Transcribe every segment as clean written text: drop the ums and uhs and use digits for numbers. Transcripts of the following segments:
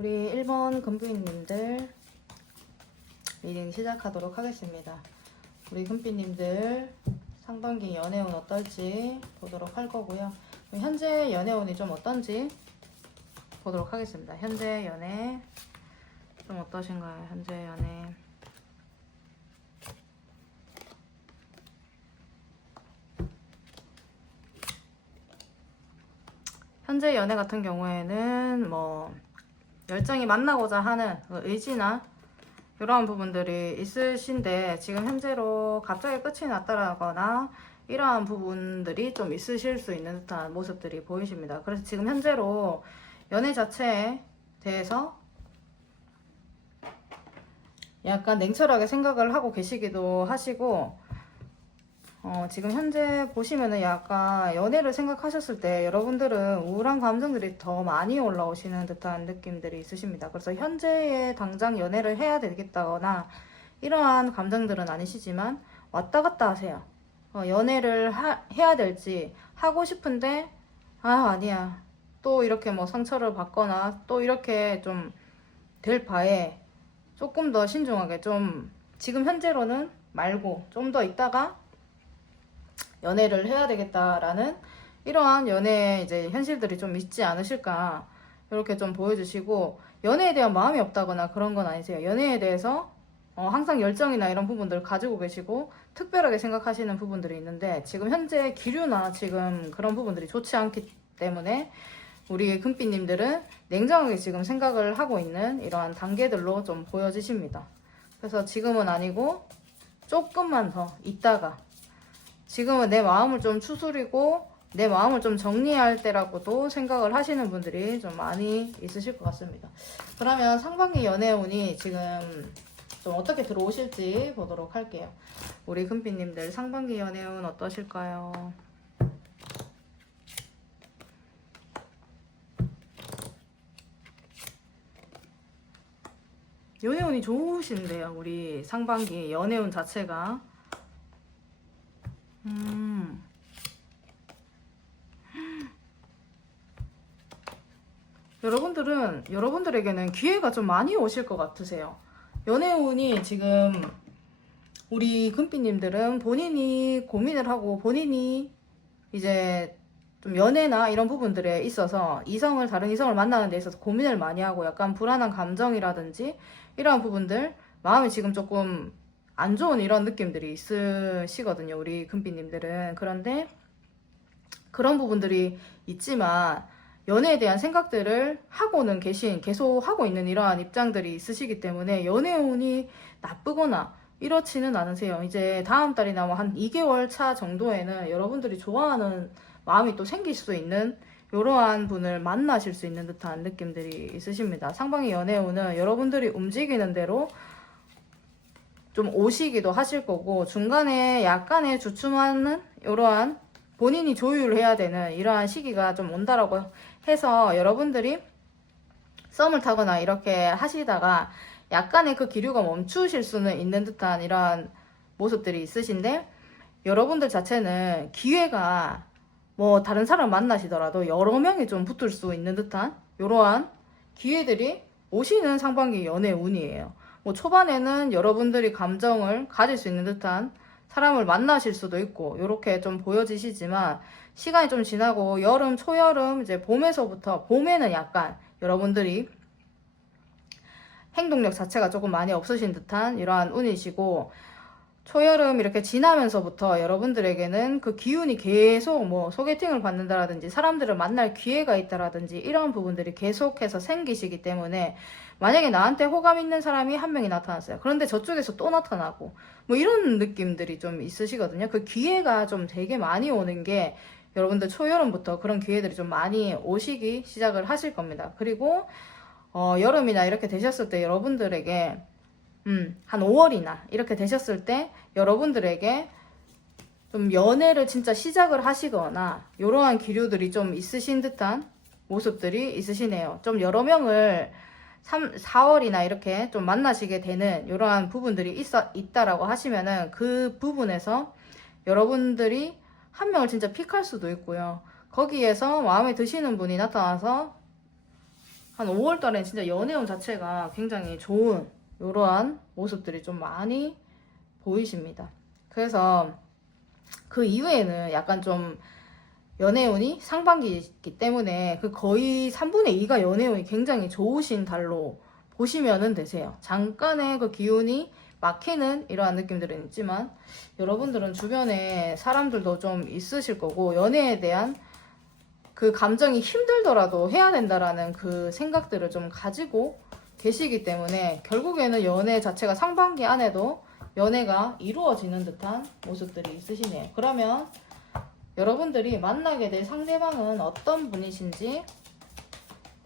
우리 1번 금빛님들 리딩 시작하도록 하겠습니다. 우리 금빛님들 상반기 연애운 어떨지 보도록 할 거고요. 현재 연애운이 좀 어떤지 보도록 하겠습니다. 현재 연애 좀 어떠신가요? 현재 연애 현재 연애 같은 경우에는 뭐 열정이 만나고자 하는 의지나 이러한 부분들이 있으신데, 지금 현재로 갑자기 끝이 났다거나 이러한 부분들이 좀 있으실 수 있는 듯한 모습들이 보이십니다. 그래서 지금 현재로 연애 자체에 대해서 약간 냉철하게 생각을 하고 계시기도 하시고, 지금 현재 보시면은 약간 연애를 생각하셨을 때 여러분들은 우울한 감정들이 더 많이 올라오시는 듯한 느낌들이 있으십니다. 그래서 현재에 당장 연애를 해야 되겠다거나 이러한 감정들은 아니시지만 왔다 갔다 하세요. 연애를 해야 될지 하고 싶은데 아니야, 또 이렇게 뭐 상처를 받거나 또 이렇게 좀 될 바에 조금 더 신중하게 좀 지금 현재로는 말고 좀 더 있다가 연애를 해야 되겠다라는 이러한 연애 이제 현실들이 좀 있지 않으실까, 이렇게 좀 보여주시고, 연애에 대한 마음이 없다거나 그런 건 아니세요. 연애에 대해서 항상 열정이나 이런 부분들을 가지고 계시고 특별하게 생각하시는 부분들이 있는데, 지금 현재 기류나 지금 그런 부분들이 좋지 않기 때문에 우리 금빛님들은 냉정하게 지금 생각을 하고 있는 이러한 단계들로 좀 보여지십니다. 그래서 지금은 아니고 조금만 더 있다가, 지금은 내 마음을 좀 추스리고 내 마음을 좀 정리할 때라고도 생각을 하시는 분들이 좀 많이 있으실 것 같습니다. 그러면 상반기 연애운이 지금 좀 어떻게 들어오실지 보도록 할게요. 우리 금빛님들 상반기 연애운 어떠실까요? 연애운이 좋으신데요. 우리 상반기 연애운 자체가 여러분들에게는 기회가 좀 많이 오실 것 같으세요. 연애운이 지금 우리 금빛님들은 본인이 고민을 하고 본인이 이제 좀 연애나 이런 부분들에 있어서 다른 이성을 만나는 데 있어서 고민을 많이 하고 약간 불안한 감정이라든지 이러한 부분들, 마음이 지금 조금 안 좋은 이런 느낌들이 있으시거든요. 우리 금빛님들은. 그런데 그런 부분들이 있지만 연애에 대한 생각들을 계속 하고 있는 이러한 입장들이 있으시기 때문에 연애운이 나쁘거나 이렇지는 않으세요. 이제 다음 달이나 뭐 한 2개월 차 정도에는 여러분들이 좋아하는 마음이 또 생길 수 있는 이러한 분을 만나실 수 있는 듯한 느낌들이 있으십니다. 상반기 연애운은 여러분들이 움직이는 대로 좀 오시기도 하실 거고, 중간에 약간의 주춤하는 이러한 본인이 조율해야 되는 이러한 시기가 좀 온다라고 해서 여러분들이 썸을 타거나 이렇게 하시다가 약간의 그 기류가 멈추실 수는 있는 듯한 이러한 모습들이 있으신데, 여러분들 자체는 기회가 뭐 다른 사람 만나시더라도 여러 명이 좀 붙을 수 있는 듯한 이러한 기회들이 오시는 상반기 연애 운이에요. 뭐 초반에는 여러분들이 감정을 가질 수 있는 듯한 사람을 만나실 수도 있고 이렇게 좀 보여지시지만, 시간이 좀 지나고 여름, 초여름, 이제 봄에는 약간 여러분들이 행동력 자체가 조금 많이 없으신 듯한 이러한 운이시고, 초여름 이렇게 지나면서부터 여러분들에게는 그 기운이 계속 뭐 소개팅을 받는다라든지 사람들을 만날 기회가 있다라든지 이런 부분들이 계속해서 생기시기 때문에, 만약에 나한테 호감 있는 사람이 한 명이 나타났어요. 그런데 저쪽에서 또 나타나고 뭐 이런 느낌들이 좀 있으시거든요. 그 기회가 좀 되게 많이 오는 게 여러분들 초여름부터 그런 기회들이 좀 많이 오시기 시작을 하실 겁니다. 그리고 여름이나 이렇게 되셨을 때 여러분들에게 한 5월이나 이렇게 되셨을 때 여러분들에게 좀 연애를 진짜 시작을 하시거나 이러한 기류들이 좀 있으신 듯한 모습들이 있으시네요. 좀 여러 명을 4월이나 이렇게 좀 만나시게 되는 이러한 부분들이 있다라고 하시면은, 그 부분에서 여러분들이 한 명을 진짜 픽할 수도 있고요. 거기에서 마음에 드시는 분이 나타나서 한 5월 달엔 진짜 연애운 자체가 굉장히 좋은 이러한 모습들이 좀 많이 보이십니다. 그래서 그 이후에는 약간 좀 연애운이 상반기이기 때문에 그 거의 3분의 2가 연애운이 굉장히 좋으신 달로 보시면 되세요. 잠깐의 그 기운이 막히는 이러한 느낌들은 있지만 여러분들은 주변에 사람들도 좀 있으실 거고 연애에 대한 그 감정이 힘들더라도 해야 된다라는 그 생각들을 좀 가지고 계시기 때문에 결국에는 연애 자체가 상반기 안에도 연애가 이루어지는 듯한 모습들이 있으시네요. 그러면 여러분들이 만나게 될 상대방은 어떤 분이신지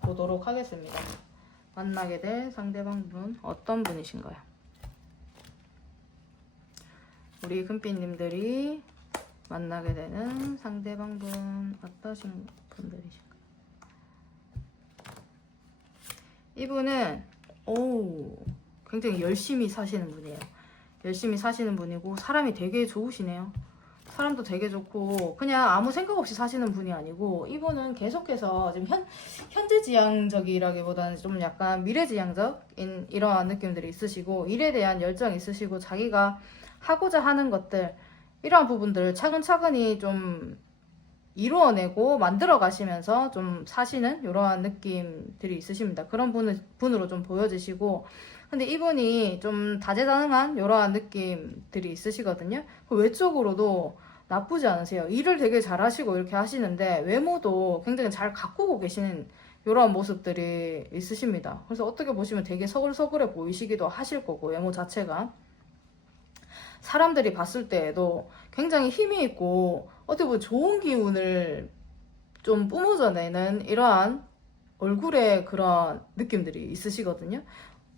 보도록 하겠습니다. 만나게 될 상대방분 어떤 분이신가요? 우리 금빛님들이 만나게 되는 상대방분 어떠신 분들이신가요? 이분은 굉장히 열심히 사시는 분이에요. 열심히 사시는 분이고 사람이 되게 좋으시네요. 사람도 되게 좋고 그냥 아무 생각 없이 사시는 분이 아니고 이분은 계속해서 지금 현재지향적이라기보다는 좀 약간 미래지향적인 이러한 느낌들이 있으시고 일에 대한 열정이 있으시고 자기가 하고자 하는 것들 이러한 부분들 차근차근히 좀 이루어내고 만들어 가시면서 좀 사시는 이러한 느낌들이 있으십니다. 그런 분으로 좀 보여지시고 근데 이분이 좀 다재다능한 이러한 느낌들이 있으시거든요. 외적으로도 나쁘지 않으세요. 일을 되게 잘하시고 이렇게 하시는데 외모도 굉장히 잘 가꾸고 계시는 이러한 모습들이 있으십니다. 그래서 어떻게 보시면 되게 서글서글해 보이시기도 하실 거고 외모 자체가 사람들이 봤을 때에도 굉장히 힘이 있고 어떻게 보면 좋은 기운을 좀 뿜어져내는 이러한 얼굴에 그런 느낌들이 있으시거든요.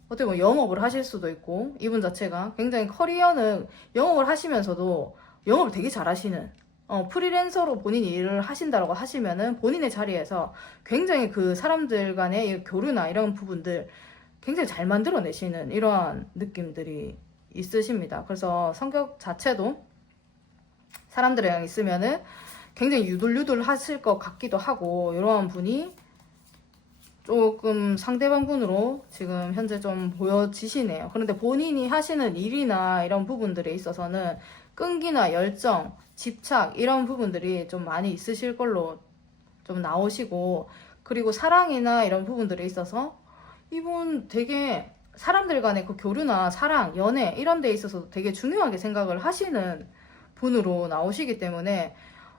어떻게 보면 영업을 하실 수도 있고 이분 자체가 굉장히 커리어는 영업을 하시면서도 영업을 되게 잘하시는 프리랜서로 본인이 일을 하신다라고 하시면은 본인의 자리에서 굉장히 그 사람들 간의 교류나 이런 부분들 굉장히 잘 만들어내시는 이러한 느낌들이 있으십니다. 그래서 성격 자체도 사람들이랑 있으면은 굉장히 유들유들 하실 것 같기도 하고 이러한 분이 조금 상대방 분으로 지금 현재 좀 보여지시네요. 그런데 본인이 하시는 일이나 이런 부분들에 있어서는 끈기나 열정, 집착 이런 부분들이 좀 많이 있으실 걸로 좀 나오시고 그리고 사랑이나 이런 부분들에 있어서 이분 되게 사람들 간의 그 교류나 사랑, 연애 이런 데 있어서 되게 중요하게 생각을 하시는 분으로 나오시기 때문에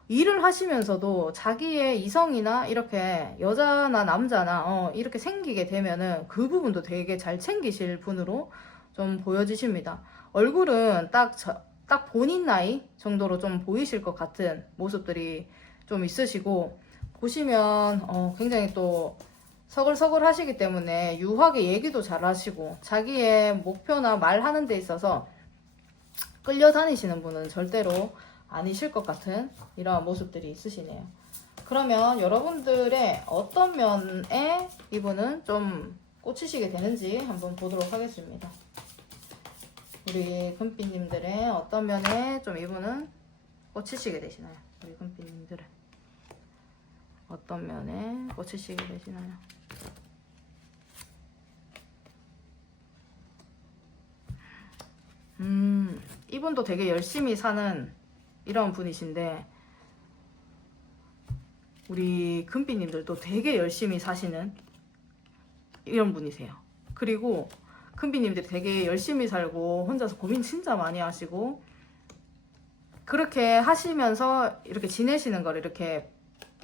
일을 하시면서도 자기의 이성이나 이렇게 여자나 남자나 이렇게 생기게 되면은 그 부분도 되게 잘 챙기실 분으로 좀 보여지십니다. 얼굴은 딱 본인 나이 정도로 좀 보이실 것 같은 모습들이 좀 있으시고 보시면 굉장히 또 서글서글 하시기 때문에 유하게 얘기도 잘 하시고 자기의 목표나 말하는 데 있어서 끌려다니시는 분은 절대로 아니실 것 같은 이러한 모습들이 있으시네요. 그러면 여러분들의 어떤 면에 이분은 좀 꽂히시게 되는지 한번 보도록 하겠습니다. 우리 금빛님들의 어떤 면에 좀 이분은 꽂히시게 되시나요? 우리 금빛님들은 어떤 면에 꽂히시게 되시나요? 이분도 되게 열심히 사는 이런 분이신데 우리 금빛님들도 되게 열심히 사시는 이런 분이세요. 그리고 금빛님들이 되게 열심히 살고 혼자서 고민 진짜 많이 하시고 그렇게 하시면서 이렇게 지내시는 걸 이렇게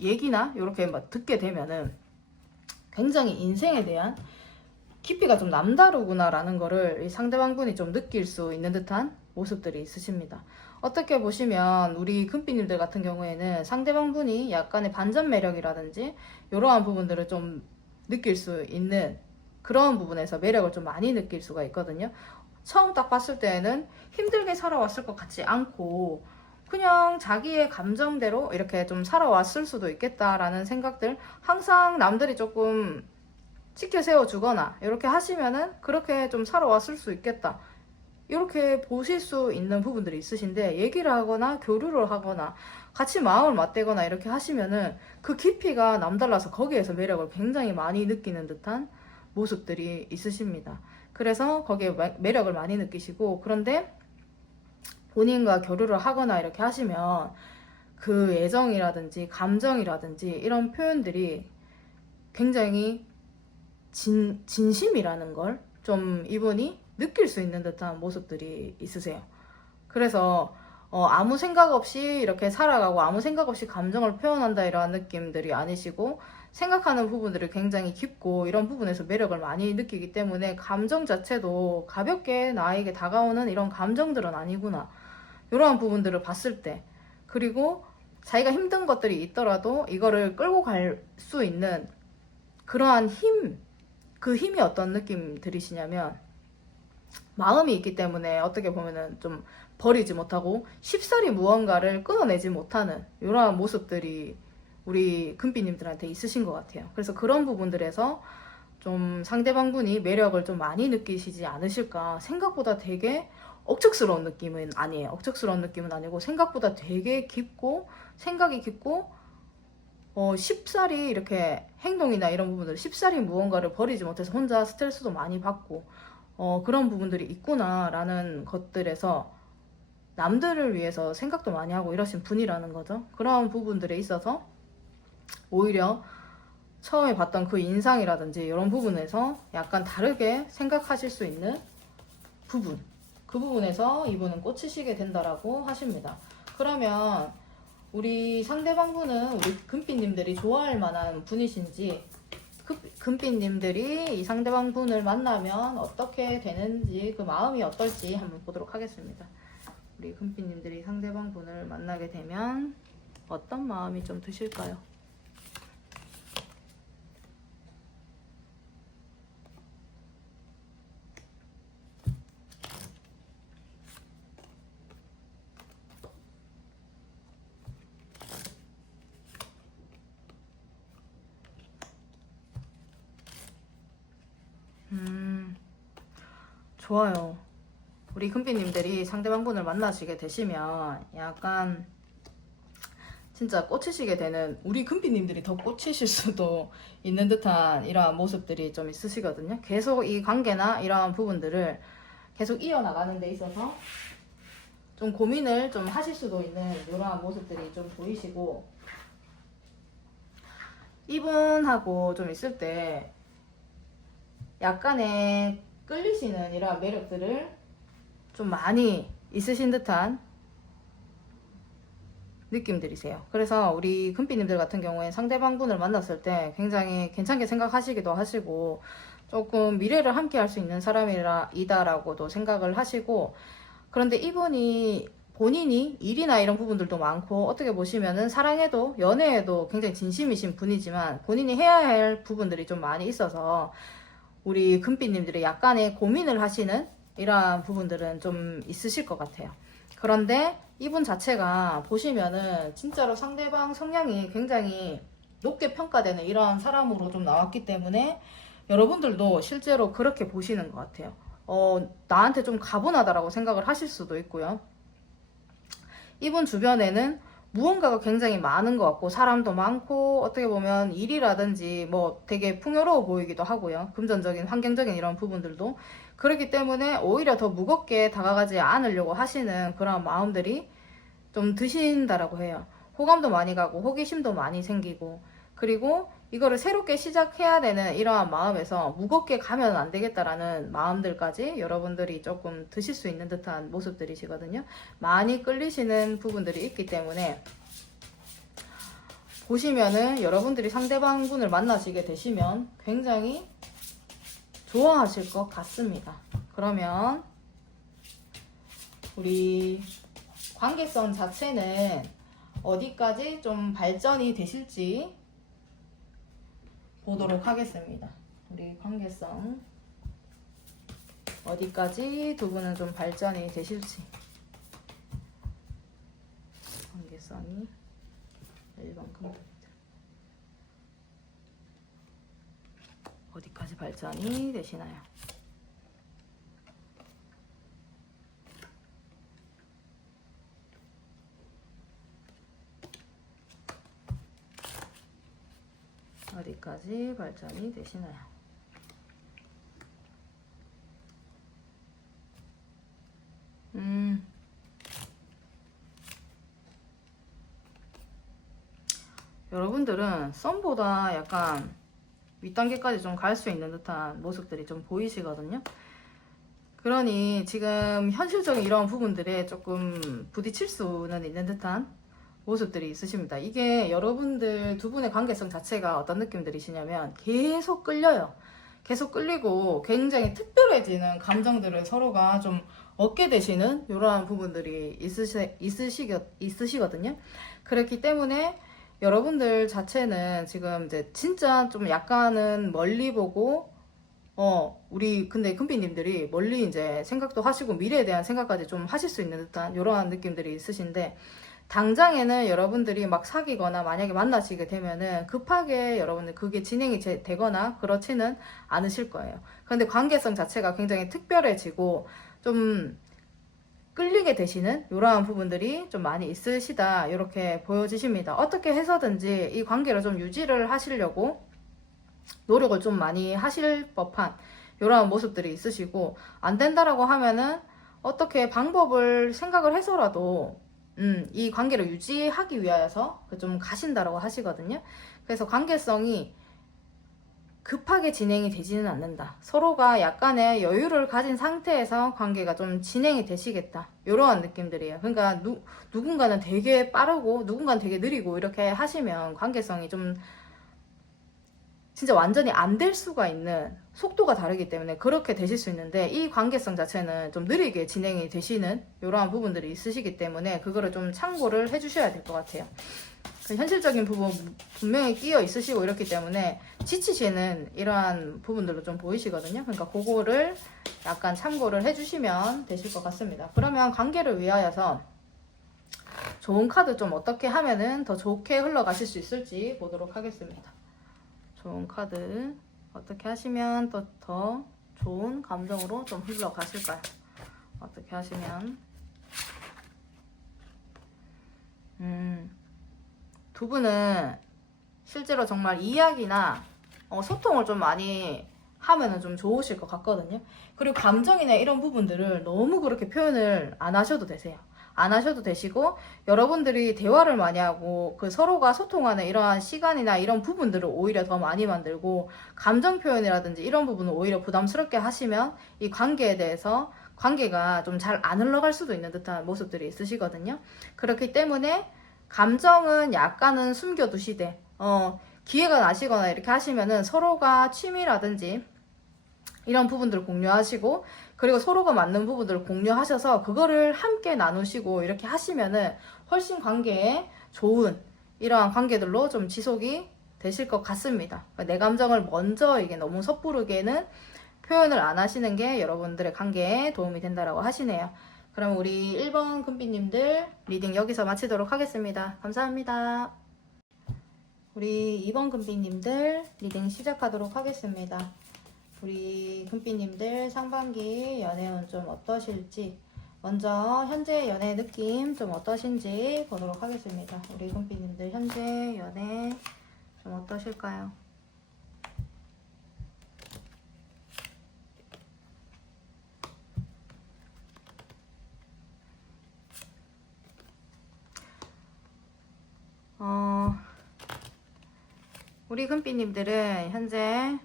얘기나 이렇게 막 듣게 되면은 굉장히 인생에 대한 깊이가 좀 남다르구나 라는 거를 이 상대방분이 좀 느낄 수 있는 듯한 모습들이 있으십니다. 어떻게 보시면 우리 금빛님들 같은 경우에는 상대방분이 약간의 반전 매력이라든지 이러한 부분들을 좀 느낄 수 있는 그런 부분에서 매력을 좀 많이 느낄 수가 있거든요. 처음 딱 봤을 때에는 힘들게 살아왔을 것 같지 않고 그냥 자기의 감정대로 이렇게 좀 살아왔을 수도 있겠다라는 생각들 항상 남들이 조금 치켜 세워주거나 이렇게 하시면은 그렇게 좀 살아왔을 수 있겠다 이렇게 보실 수 있는 부분들이 있으신데, 얘기를 하거나 교류를 하거나 같이 마음을 맞대거나 이렇게 하시면은 그 깊이가 남달라서 거기에서 매력을 굉장히 많이 느끼는 듯한 모습들이 있으십니다. 그래서 거기에 매력을 많이 느끼시고, 그런데 본인과 교류를 하거나 이렇게 하시면 그 애정이라든지 감정이라든지 이런 표현들이 굉장히 진심이라는 걸 좀 이분이 느낄 수 있는 듯한 모습들이 있으세요. 그래서 아무 생각 없이 이렇게 살아가고 아무 생각 없이 감정을 표현한다 이러한 느낌들이 아니시고, 생각하는 부분들이 굉장히 깊고 이런 부분에서 매력을 많이 느끼기 때문에 감정 자체도 가볍게 나에게 다가오는 이런 감정들은 아니구나, 이러한 부분들을 봤을 때, 그리고 자기가 힘든 것들이 있더라도 이거를 끌고 갈 수 있는 그러한 힘, 그 힘이 어떤 느낌 들이시냐면, 마음이 있기 때문에 어떻게 보면은 좀 버리지 못하고 쉽사리 무언가를 끊어내지 못하는 이러한 모습들이 우리 금비님들한테 있으신 것 같아요. 그래서 그런 부분들에서 좀 상대방분이 매력을 좀 많이 느끼시지 않으실까. 생각보다 되게 억척스러운 느낌은 아니에요. 억척스러운 느낌은 아니고 생각보다 되게 깊고, 생각이 깊고, 쉽사리 이렇게 행동이나 이런 부분들, 쉽사리 무언가를 버리지 못해서 혼자 스트레스도 많이 받고, 그런 부분들이 있구나라는 것들에서 남들을 위해서 생각도 많이 하고 이러신 분이라는 거죠. 그런 부분들에 있어서 오히려 처음에 봤던 그 인상이라든지 이런 부분에서 약간 다르게 생각하실 수 있는 부분, 그 부분에서 이분은 꽂히시게 된다라고 하십니다. 그러면 우리 상대방분은 우리 금빛님들이 좋아할 만한 분이신지, 금빛님들이 이 상대방분을 만나면 어떻게 되는지, 그 마음이 어떨지 한번 보도록 하겠습니다. 우리 금빛님들이 상대방분을 만나게 되면 어떤 마음이 좀 드실까요? 좋아요. 우리 금빛님들이 상대방분을 만나시게 되시면 약간 진짜 꽂히시게 되는, 우리 금빛님들이 더 꽂히실 수도 있는 듯한 이러한 모습들이 좀 있으시거든요. 계속 이 관계나 이러한 부분들을 계속 이어나가는 데 있어서 좀 고민을 좀 하실 수도 있는 이러한 모습들이 좀 보이시고, 이분하고 좀 있을 때 약간의 끌리시는 이러한 매력들을 좀 많이 있으신 듯한 느낌들이세요. 그래서 우리 금빛님들 같은 경우에 상대방분을 만났을 때 굉장히 괜찮게 생각하시기도 하시고, 조금 미래를 함께 할 수 있는 사람이다라고도 생각을 하시고, 그런데 이분이 본인이 일이나 이런 부분들도 많고, 어떻게 보시면은 사랑에도 연애에도 굉장히 진심이신 분이지만 본인이 해야 할 부분들이 좀 많이 있어서 우리 금빛님들이 약간의 고민을 하시는 이러한 부분들은 좀 있으실 것 같아요. 그런데 이분 자체가 보시면은 진짜로 상대방 성향이 굉장히 높게 평가되는 이러한 사람으로 좀 나왔기 때문에 여러분들도 실제로 그렇게 보시는 것 같아요. 나한테 좀 가분하다라고 생각을 하실 수도 있고요. 이분 주변에는 무언가가 굉장히 많은 것 같고, 사람도 많고, 어떻게 보면 일이라든지 뭐 되게 풍요로워 보이기도 하고요. 금전적인, 환경적인 이런 부분들도. 그렇기 때문에 오히려 더 무겁게 다가가지 않으려고 하시는 그런 마음들이 좀 드신다라고 해요. 호감도 많이 가고, 호기심도 많이 생기고, 그리고 이거를 새롭게 시작해야 되는 이러한 마음에서 무겁게 가면 안 되겠다라는 마음들까지 여러분들이 조금 드실 수 있는 듯한 모습들이시거든요. 많이 끌리시는 부분들이 있기 때문에 보시면은 여러분들이 상대방 분을 만나시게 되시면 굉장히 좋아하실 것 같습니다. 그러면 우리 관계성 자체는 어디까지 좀 발전이 되실지 보도록 하겠습니다. 우리 관계성 어디까지 두 분은 좀 발전이 되실지. 관계성이 1번 금빛 어디까지 발전이 되시나요? 어디까지 발전이 되시나요? 여러분들은 썸보다 약간 윗단계까지 좀 갈 수 있는 듯한 모습들이 좀 보이시거든요. 그러니 지금 현실적인 이런 부분들에 조금 부딪힐 수는 있는 듯한 모습들이 있으십니다. 이게 여러분들 두 분의 관계성 자체가 어떤 느낌들이시냐면 계속 끌려요. 계속 끌리고 굉장히 특별해지는 감정들을 서로가 좀 얻게 되시는 이러한 부분들이 있으시거든요. 그렇기 때문에 여러분들 자체는 지금 이제 진짜 좀 약간은 멀리 보고 우리 근데 금비님들이 멀리 이제 생각도 하시고 미래에 대한 생각까지 좀 하실 수 있는 듯한 이러한 느낌들이 있으신데, 당장에는 여러분들이 막 사귀거나 만약에 만나시게 되면은 급하게 여러분들 그게 진행이 되거나 그렇지는 않으실 거예요. 그런데 관계성 자체가 굉장히 특별해지고 좀 끌리게 되시는 이러한 부분들이 좀 많이 있으시다, 이렇게 보여지십니다. 어떻게 해서든지 이 관계를 좀 유지를 하시려고 노력을 좀 많이 하실 법한 이러한 모습들이 있으시고, 안 된다라고 하면은 어떻게 방법을 생각을 해서라도 이 관계를 유지하기 위하여서 좀 가신다라고 하시거든요. 그래서 관계성이 급하게 진행이 되지는 않는다. 서로가 약간의 여유를 가진 상태에서 관계가 좀 진행이 되시겠다, 이러한 느낌들이에요. 그러니까 누군가는 되게 빠르고 누군가는 되게 느리고 이렇게 하시면 관계성이 좀 진짜 완전히 안 될 수가 있는, 속도가 다르기 때문에 그렇게 되실 수 있는데, 이 관계성 자체는 좀 느리게 진행이 되시는 이러한 부분들이 있으시기 때문에 그거를 좀 참고를 해주셔야 될 것 같아요. 그 현실적인 부분 분명히 끼어 있으시고 이렇기 때문에 지치시는 이러한 부분들도 좀 보이시거든요. 그러니까 그거를 약간 참고를 해주시면 되실 것 같습니다. 그러면 관계를 위하여서 좋은 카드 좀 어떻게 하면은 더 좋게 흘러가실 수 있을지 보도록 하겠습니다. 좋은 카드 어떻게 하시면 더 좋은 감정으로 좀 흘러가실까요? 어떻게 하시면 두 분은 실제로 정말 이야기나 소통을 좀 많이 하면은 좀 좋으실 것 같거든요. 그리고 감정이나 이런 부분들을 너무 그렇게 표현을 안 하셔도 되세요. 안 하셔도 되시고, 여러분들이 대화를 많이 하고 그 서로가 소통하는 이러한 시간이나 이런 부분들을 오히려 더 많이 만들고, 감정 표현이라든지 이런 부분을 오히려 부담스럽게 하시면 이 관계에 대해서 관계가 좀 잘 안 흘러갈 수도 있는 듯한 모습들이 있으시거든요. 그렇기 때문에 감정은 약간은 숨겨두시되 기회가 나시거나 이렇게 하시면은 서로가 취미라든지 이런 부분들을 공유하시고, 그리고 서로가 맞는 부분들을 공유하셔서 그거를 함께 나누시고 이렇게 하시면은 훨씬 관계에 좋은 이러한 관계들로 좀 지속이 되실 것 같습니다. 내 감정을 먼저 이게 너무 섣부르게는 표현을 안 하시는 게 여러분들의 관계에 도움이 된다라고 하시네요. 그럼 우리 1번 금비님들 리딩 여기서 마치도록 하겠습니다. 감사합니다. 우리 2번 금비님들 리딩 시작하도록 하겠습니다. 우리 금비님들 상반기 연애운 좀 어떠실지, 먼저 현재 연애 느낌 좀 어떠신지 보도록 하겠습니다. 우리 금비님들 현재 연애 좀 어떠실까요? 우리 금비님들은 현재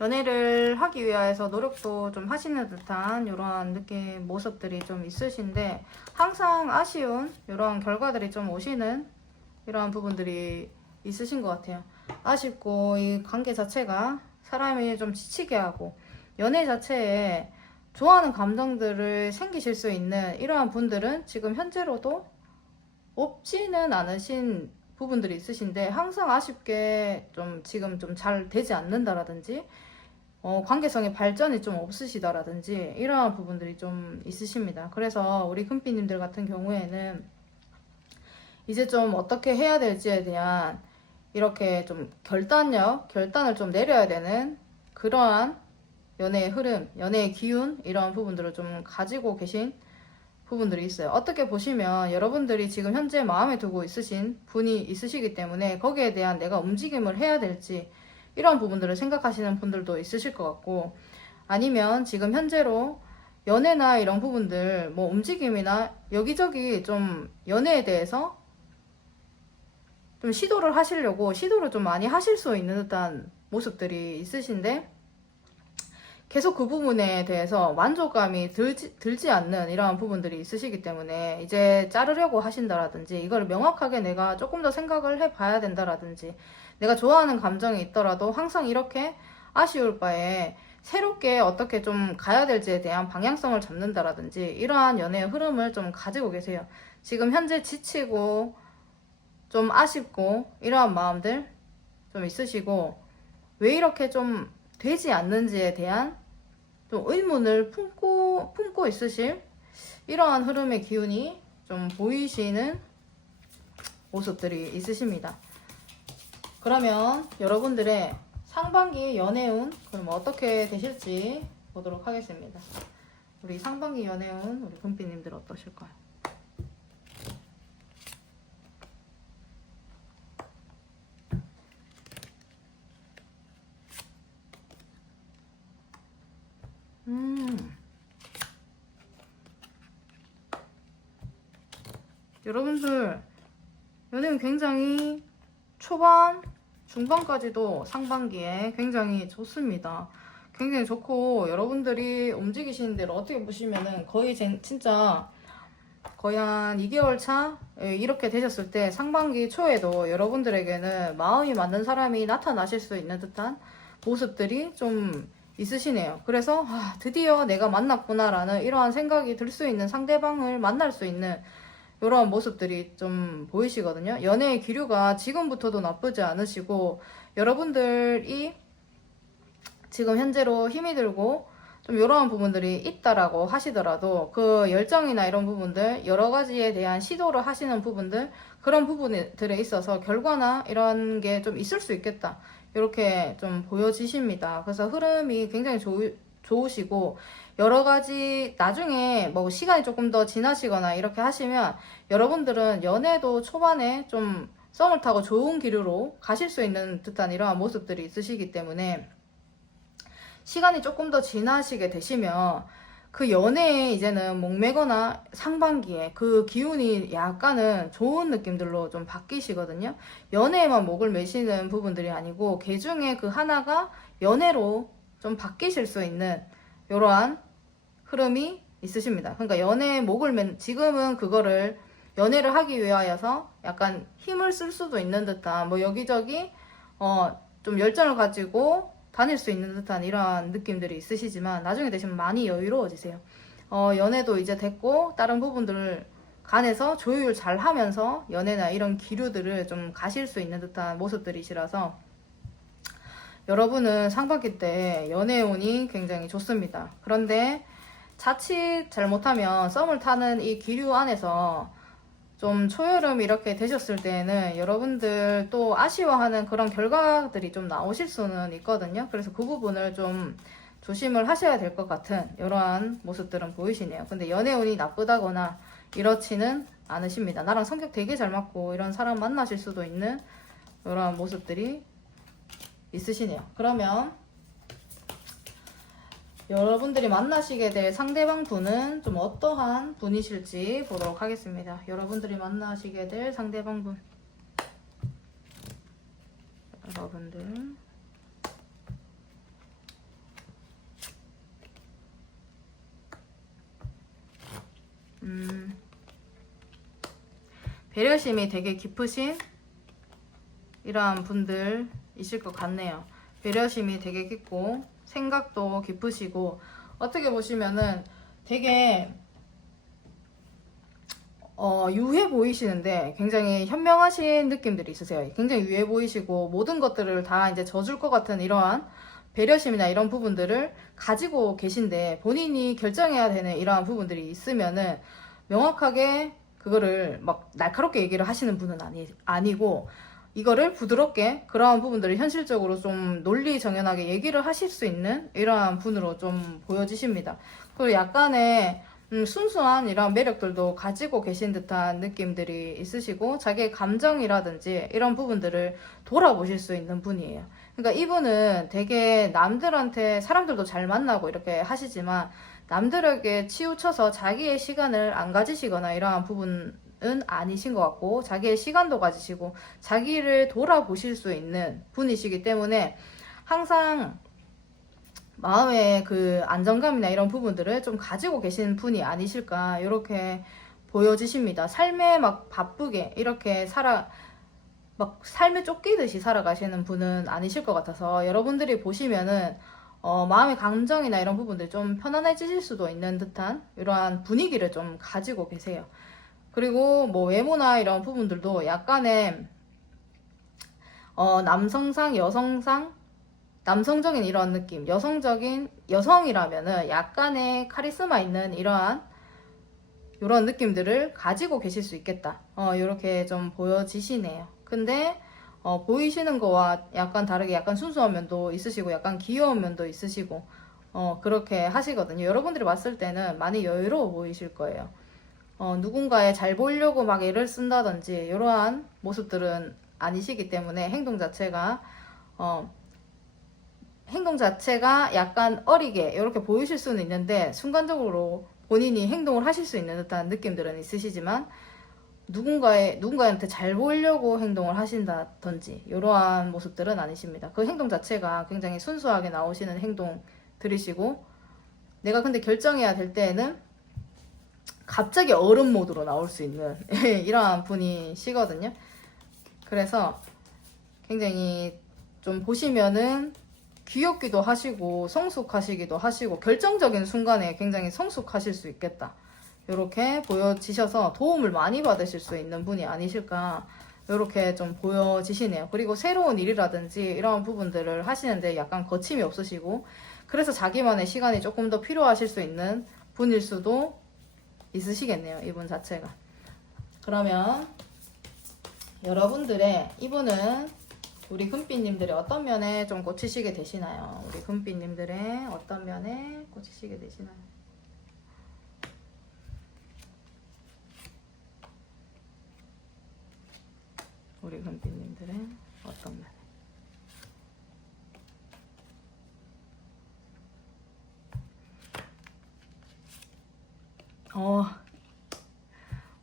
연애를 하기 위해서 노력도 좀 하시는 듯한 이런 느낌 모습들이 좀 있으신데, 항상 아쉬운 이런 결과들이 좀 오시는 이러한 부분들이 있으신 것 같아요. 아쉽고 이 관계 자체가 사람이 좀 지치게 하고, 연애 자체에 좋아하는 감정들을 생기실 수 있는 이러한 분들은 지금 현재로도 없지는 않으신 부분들이 있으신데, 항상 아쉽게 좀 지금 좀 잘 되지 않는다라든지 관계성의 발전이 좀 없으시다라든지 이러한 부분들이 좀 있으십니다. 그래서 우리 금비님들 같은 경우에는 이제 좀 어떻게 해야 될지에 대한 이렇게 좀 결단을 좀 내려야 되는 그러한 연애의 흐름, 연애의 기운, 이러한 부분들을 좀 가지고 계신 부분들이 있어요. 어떻게 보시면 여러분들이 지금 현재 마음에 두고 있으신 분이 있으시기 때문에 거기에 대한 내가 움직임을 해야 될지 이런 부분들을 생각하시는 분들도 있으실 것 같고, 아니면 지금 현재로 연애나 이런 부분들 뭐 움직임이나 여기저기 좀 연애에 대해서 좀 시도를 하시려고 시도를 좀 많이 하실 수 있는 듯한 모습들이 있으신데, 계속 그 부분에 대해서 만족감이 들지 않는 이러한 부분들이 있으시기 때문에 이제 자르려고 하신다라든지, 이걸 명확하게 내가 조금 더 생각을 해봐야 된다라든지, 내가 좋아하는 감정이 있더라도 항상 이렇게 아쉬울 바에 새롭게 어떻게 좀 가야 될지에 대한 방향성을 잡는다라든지, 이러한 연애의 흐름을 좀 가지고 계세요. 지금 현재 지치고 좀 아쉽고 이러한 마음들 좀 있으시고, 왜 이렇게 좀 되지 않는지에 대한 좀 의문을 품고 있으실 이러한 흐름의 기운이 좀 보이시는 모습들이 있으십니다. 그러면 여러분들의 상반기 연애운 그럼 어떻게 되실지 보도록 하겠습니다. 우리 상반기 연애운 우리 금빛님들 어떠실까요? 여러분들 연애는 굉장히 초반, 중반까지도 상반기에 굉장히 좋습니다. 굉장히 좋고, 여러분들이 움직이시는 대로 어떻게 보시면은 거의 진짜 거의 한 2개월 차 이렇게 되셨을 때 상반기 초에도 여러분들에게는 마음이 맞는 사람이 나타나실 수 있는 듯한 모습들이 좀 있으시네요. 그래서 드디어 내가 만났구나 라는 이러한 생각이 들 수 있는 상대방을 만날 수 있는 이러한 모습들이 좀 보이시거든요. 연애의 기류가 지금부터도 나쁘지 않으시고, 여러분들이 지금 현재로 힘이 들고 좀 이러한 부분들이 있다라고 하시더라도 그 열정이나 이런 부분들, 여러 가지에 대한 시도를 하시는 부분들, 그런 부분들에 있어서 결과나 이런 게 좀 있을 수 있겠다, 이렇게 좀 보여지십니다. 그래서 흐름이 굉장히 좋으시고, 여러 가지 나중에 뭐 시간이 조금 더 지나시거나 이렇게 하시면 여러분들은 연애도 초반에 좀 썸을 타고 좋은 기류로 가실 수 있는 듯한 이러한 모습들이 있으시기 때문에, 시간이 조금 더 지나시게 되시면 그 연애에 이제는 목매거나 상반기에 그 기운이 약간은 좋은 느낌들로 좀 바뀌시거든요. 연애에만 목을 매시는 부분들이 아니고 그 중에 그 하나가 연애로 좀 바뀌실 수 있는 이러한 흐름이 있으십니다. 그러니까 연애에 목을 지금은 그거를 연애를 하기 위하여서 약간 힘을 쓸 수도 있는 듯한, 뭐 여기저기 좀 열정을 가지고 다닐 수 있는 듯한 이러한 느낌들이 있으시지만, 나중에 되시면 많이 여유로워지세요. 연애도 이제 됐고 다른 부분들을 간에서 조율 잘 하면서 연애나 이런 기류들을 좀 가실 수 있는 듯한 모습들이시라서 여러분은 상반기 때 연애운이 굉장히 좋습니다. 그런데 자칫 잘못하면 썸을 타는 이 기류 안에서 좀 초여름 이렇게 되셨을 때에는 여러분들 또 아쉬워하는 그런 결과들이 좀 나오실 수는 있거든요. 그래서 그 부분을 좀 조심을 하셔야 될 것 같은 이러한 모습들은 보이시네요. 근데 연애운이 나쁘다거나 이렇지는 않으십니다. 나랑 성격 되게 잘 맞고 이런 사람 만나실 수도 있는 이러한 모습들이 있으시네요. 그러면 여러분들이 만나시게 될 상대방 분은 좀 어떠한 분이실지 보도록 하겠습니다. 여러분들이 만나시게 될 상대방 분, 여러분들 배려심이 되게 깊으신 이러한 분들이실 것 같네요. 배려심이 되게 깊고 생각도 깊으시고, 어떻게 보시면은 되게 유해 보이시는데 굉장히 현명하신 느낌들이 있으세요. 굉장히 유해 보이시고 모든 것들을 다 이제 져줄 것 같은 이러한 배려심이나 이런 부분들을 가지고 계신데, 본인이 결정해야 되는 이러한 부분들이 있으면은 명확하게 그거를 막 날카롭게 얘기를 하시는 분은 아니고 이거를 부드럽게 그러한 부분들을 현실적으로 좀 논리정연하게 얘기를 하실 수 있는 이러한 분으로 좀 보여지십니다. 그리고 약간의 순수한 이런 매력들도 가지고 계신 듯한 느낌들이 있으시고 자기의 감정이라든지 이런 부분들을 돌아보실 수 있는 분이에요. 그러니까 이분은 되게 남들한테 사람들도 잘 만나고 이렇게 하시지만 남들에게 치우쳐서 자기의 시간을 안 가지시거나 이러한 부분은 아니신 것 같고 자기의 시간도 가지시고 자기를 돌아보실 수 있는 분이시기 때문에 항상 마음의 그 안정감이나 이런 부분들을 좀 가지고 계신 분이 아니실까 이렇게 보여지십니다. 삶에 막 바쁘게 이렇게 막 삶에 쫓기듯이 살아가시는 분은 아니실 것 같아서 여러분들이 보시면은 마음의 감정이나 이런 부분들 좀 편안해지실 수도 있는 듯한 이러한 분위기를 좀 가지고 계세요. 그리고 뭐 외모나 이런 부분들도 약간의 남성상, 여성상, 남성적인 이런 느낌, 여성적인 여성이라면은 약간의 카리스마 있는 이러한 느낌들을 가지고 계실 수 있겠다. 이렇게 좀 보여지시네요. 근데 보이시는 거와 약간 다르게 약간 순수한 면도 있으시고 약간 귀여운 면도 있으시고 그렇게 하시거든요. 여러분들이 봤을 때는 많이 여유로워 보이실 거예요. 누군가에 잘 보이려고 막 애를 쓴다든지 이러한 모습들은 아니시기 때문에 행동 자체가 약간 어리게 이렇게 보이실 수는 있는데 순간적으로 본인이 행동을 하실 수 있는 듯한 느낌들은 있으시지만 누군가한테 잘 보이려고 행동을 하신다든지 이러한 모습들은 아니십니다. 그 행동 자체가 굉장히 순수하게 나오시는 행동들이시고 내가 근데 결정해야 될 때에는 갑자기 어른 모드로 나올 수 있는 이러한 분이시거든요. 그래서 굉장히 좀 보시면은 귀엽기도 하시고 성숙하시기도 하시고 결정적인 순간에 굉장히 성숙하실 수 있겠다. 이렇게 보여지셔서 도움을 많이 받으실 수 있는 분이 아니실까 이렇게 좀 보여지시네요. 그리고 새로운 일이라든지 이런 부분들을 하시는데 약간 거침이 없으시고 그래서 자기만의 시간이 조금 더 필요하실 수 있는 분일 수도 있으시겠네요. 이분 자체가. 그러면 여러분들의 이분은 우리 금빛님들이 어떤 면에 좀 꽂히시게 되시나요? 우리 금빛님들의 어떤 면에 꽂히시게 되시나요? 우리 금빛님들의 어떤 면에?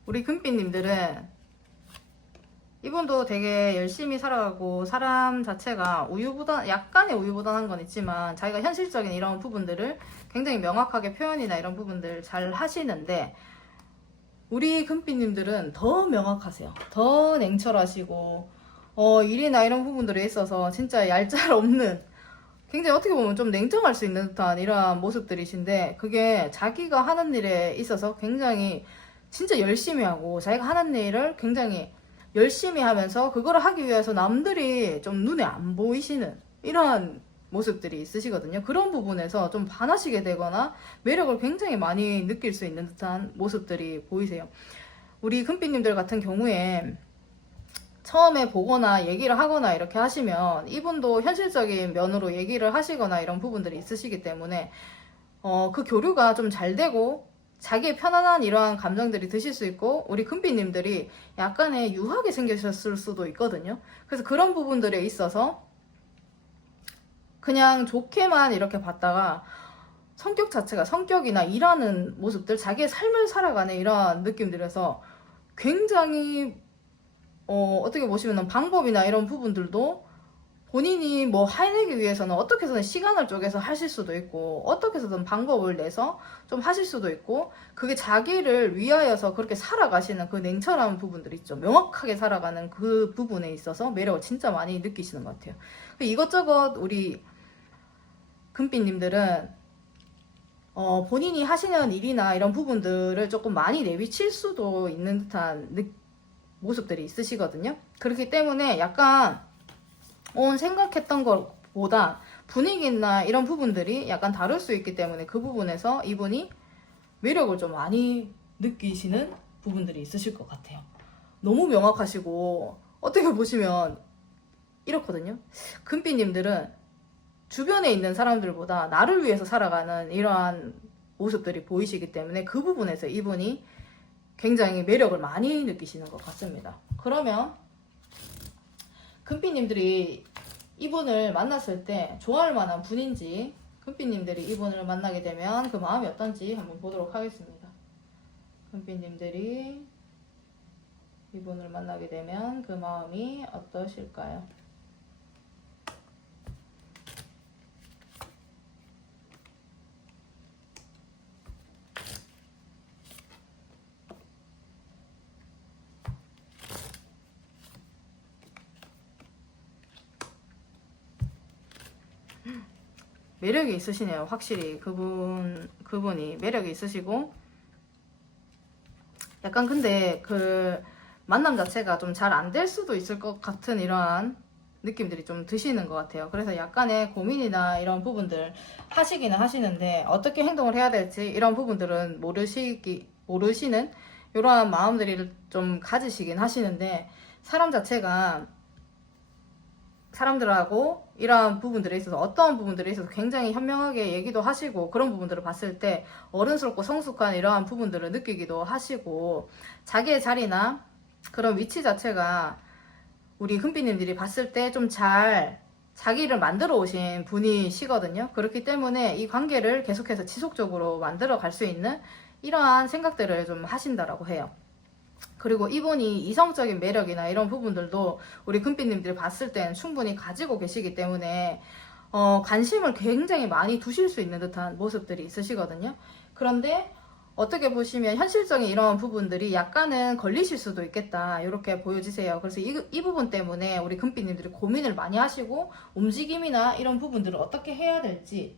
우리 금빛님들은 이분도 되게 열심히 살아가고 사람 자체가 약간의 우유부단한 건 있지만 자기가 현실적인 이런 부분들을 굉장히 명확하게 표현이나 이런 부분들 잘 하시는데 우리 금빛님들은 더 명확하세요. 더 냉철하시고 일이나 이런 부분들에 있어서 진짜 얄짤 없는 굉장히 어떻게 보면 좀 냉정할 수 있는 듯한 이러한 모습들이신데 그게 자기가 하는 일에 있어서 굉장히 진짜 열심히 하고 자기가 하는 일을 굉장히 열심히 하면서 그거를 하기 위해서 남들이 좀 눈에 안 보이시는 이러한 모습들이 있으시거든요. 그런 부분에서 좀 반하시게 되거나 매력을 굉장히 많이 느낄 수 있는 듯한 모습들이 보이세요. 우리 금빛님들 같은 경우에 처음에 보거나 얘기를 하거나 이렇게 하시면 이분도 현실적인 면으로 얘기를 하시거나 이런 부분들이 있으시기 때문에 그 교류가 좀 잘 되고 자기의 편안한 이러한 감정들이 드실 수 있고 우리 금빛님들이 약간의 유하게 생기셨을 수도 있거든요. 그래서 그런 부분들에 있어서 그냥 좋게만 이렇게 봤다가 성격 자체가 성격이나 일하는 모습들 자기의 삶을 살아가는 이러한 느낌들에서 굉장히 어떻게 보시면 방법이나 이런 부분들도 본인이 뭐 해내기 위해서는 어떻게 해서든 시간을 쪼개서 하실 수도 있고 어떻게 해서든 방법을 내서 좀 하실 수도 있고 그게 자기를 위하여서 그렇게 살아가시는 그 냉철한 부분들 있죠. 명확하게 살아가는 그 부분에 있어서 매력을 진짜 많이 느끼시는 것 같아요. 이것저것 우리 금빛님들은 본인이 하시는 일이나 이런 부분들을 조금 많이 내비칠 수도 있는 듯한 모습들이 있으시거든요. 그렇기 때문에 약간 생각했던 것보다 분위기나 이런 부분들이 약간 다를 수 있기 때문에 그 부분에서 이분이 매력을 좀 많이 느끼시는 부분들이 있으실 것 같아요. 너무 명확하시고 어떻게 보시면 이렇거든요. 금빛님들은 주변에 있는 사람들보다 나를 위해서 살아가는 이러한 모습들이 보이시기 때문에 그 부분에서 이분이 굉장히 매력을 많이 느끼시는 것 같습니다. 그러면 금빛님들이 이분을 만났을 때 좋아할 만한 분인지, 금빛님들이 이분을 만나게 되면 그 마음이 어떤지 한번 보도록 하겠습니다. 금빛님들이 이분을 만나게 되면 그 마음이 어떠실까요? 매력이 있으시네요. 확실히 그분이 매력이 있으시고, 약간 근데 그 만남 자체가 좀 잘 안 될 수도 있을 것 같은 이러한 느낌들이 좀 드시는 것 같아요. 그래서 약간의 고민이나 이런 부분들 하시기는 하시는데 어떻게 행동을 해야 될지 이런 부분들은 모르시는 이러한 마음들이 좀 가지시긴 하시는데, 사람 자체가 사람들하고 이러한 부분들에 있어서 어떠한 부분들에 있어서 굉장히 현명하게 얘기도 하시고, 그런 부분들을 봤을 때 어른스럽고 성숙한 이러한 부분들을 느끼기도 하시고, 자기의 자리나 그런 위치 자체가 우리 금빛님들이 봤을 때 좀 잘 자기를 만들어 오신 분이시거든요. 그렇기 때문에 이 관계를 계속해서 지속적으로 만들어 갈 수 있는 이러한 생각들을 좀 하신다라고 해요. 그리고 이분이 이성적인 매력이나 이런 부분들도 우리 금빛님들이 봤을 때는 충분히 가지고 계시기 때문에 관심을 굉장히 많이 두실 수 있는 듯한 모습들이 있으시거든요. 그런데 어떻게 보시면 현실적인 이런 부분들이 약간은 걸리실 수도 있겠다, 이렇게 보여지세요. 그래서 이 부분 때문에 우리 금빛님들이 고민을 많이 하시고, 움직임이나 이런 부분들을 어떻게 해야 될지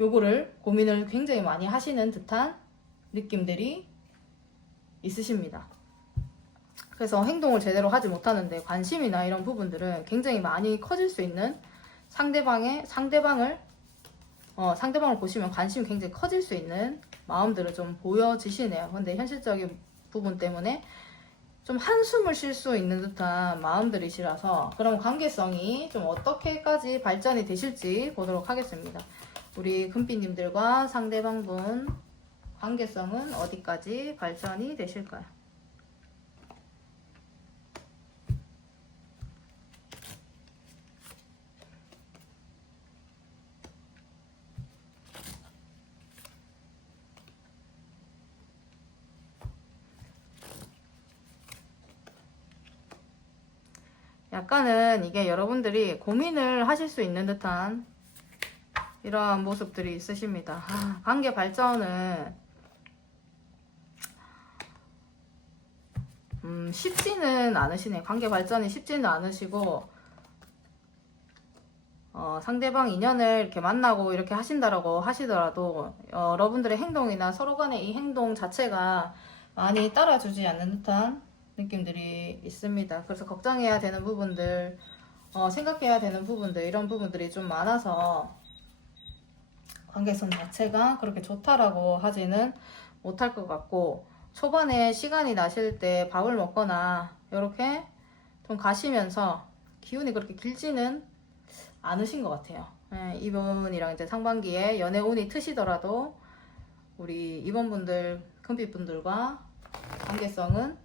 요거를 고민을 굉장히 많이 하시는 듯한 느낌들이 있으십니다. 그래서 행동을 제대로 하지 못하는데 관심이나 이런 부분들은 굉장히 많이 커질 수 있는, 상대방을 보시면 관심이 굉장히 커질 수 있는 마음들을 좀 보여지시네요. 근데 현실적인 부분 때문에 좀 한숨을 쉴 수 있는 듯한 마음들이시라서, 그럼 관계성이 좀 어떻게까지 발전이 되실지 보도록 하겠습니다. 우리 금빛님들과 상대방분 관계성은 어디까지 발전이 되실까요? 약간은 이게 여러분들이 고민을 하실 수 있는 듯한 이러한 모습들이 있으십니다. 관계 발전은 쉽지는 않으시네. 관계 발전이 쉽지는 않으시고, 상대방 인연을 이렇게 만나고 이렇게 하신다라고 하시더라도 여러분들의 행동이나 서로 간의 이 행동 자체가 많이 따라주지 않는 듯한 느낌들이 있습니다. 그래서 걱정해야 되는 부분들, 생각해야 되는 부분들, 이런 부분들이 좀 많아서 관계성 자체가 그렇게 좋다라고 하지는 못할 것 같고, 초반에 시간이 나실 때 밥을 먹거나 이렇게 좀 가시면서 기운이 그렇게 길지는 않으신 것 같아요. 이분이랑 이제 상반기에 연애 운이 트시더라도 우리 이번분들, 금빛분들과 관계성은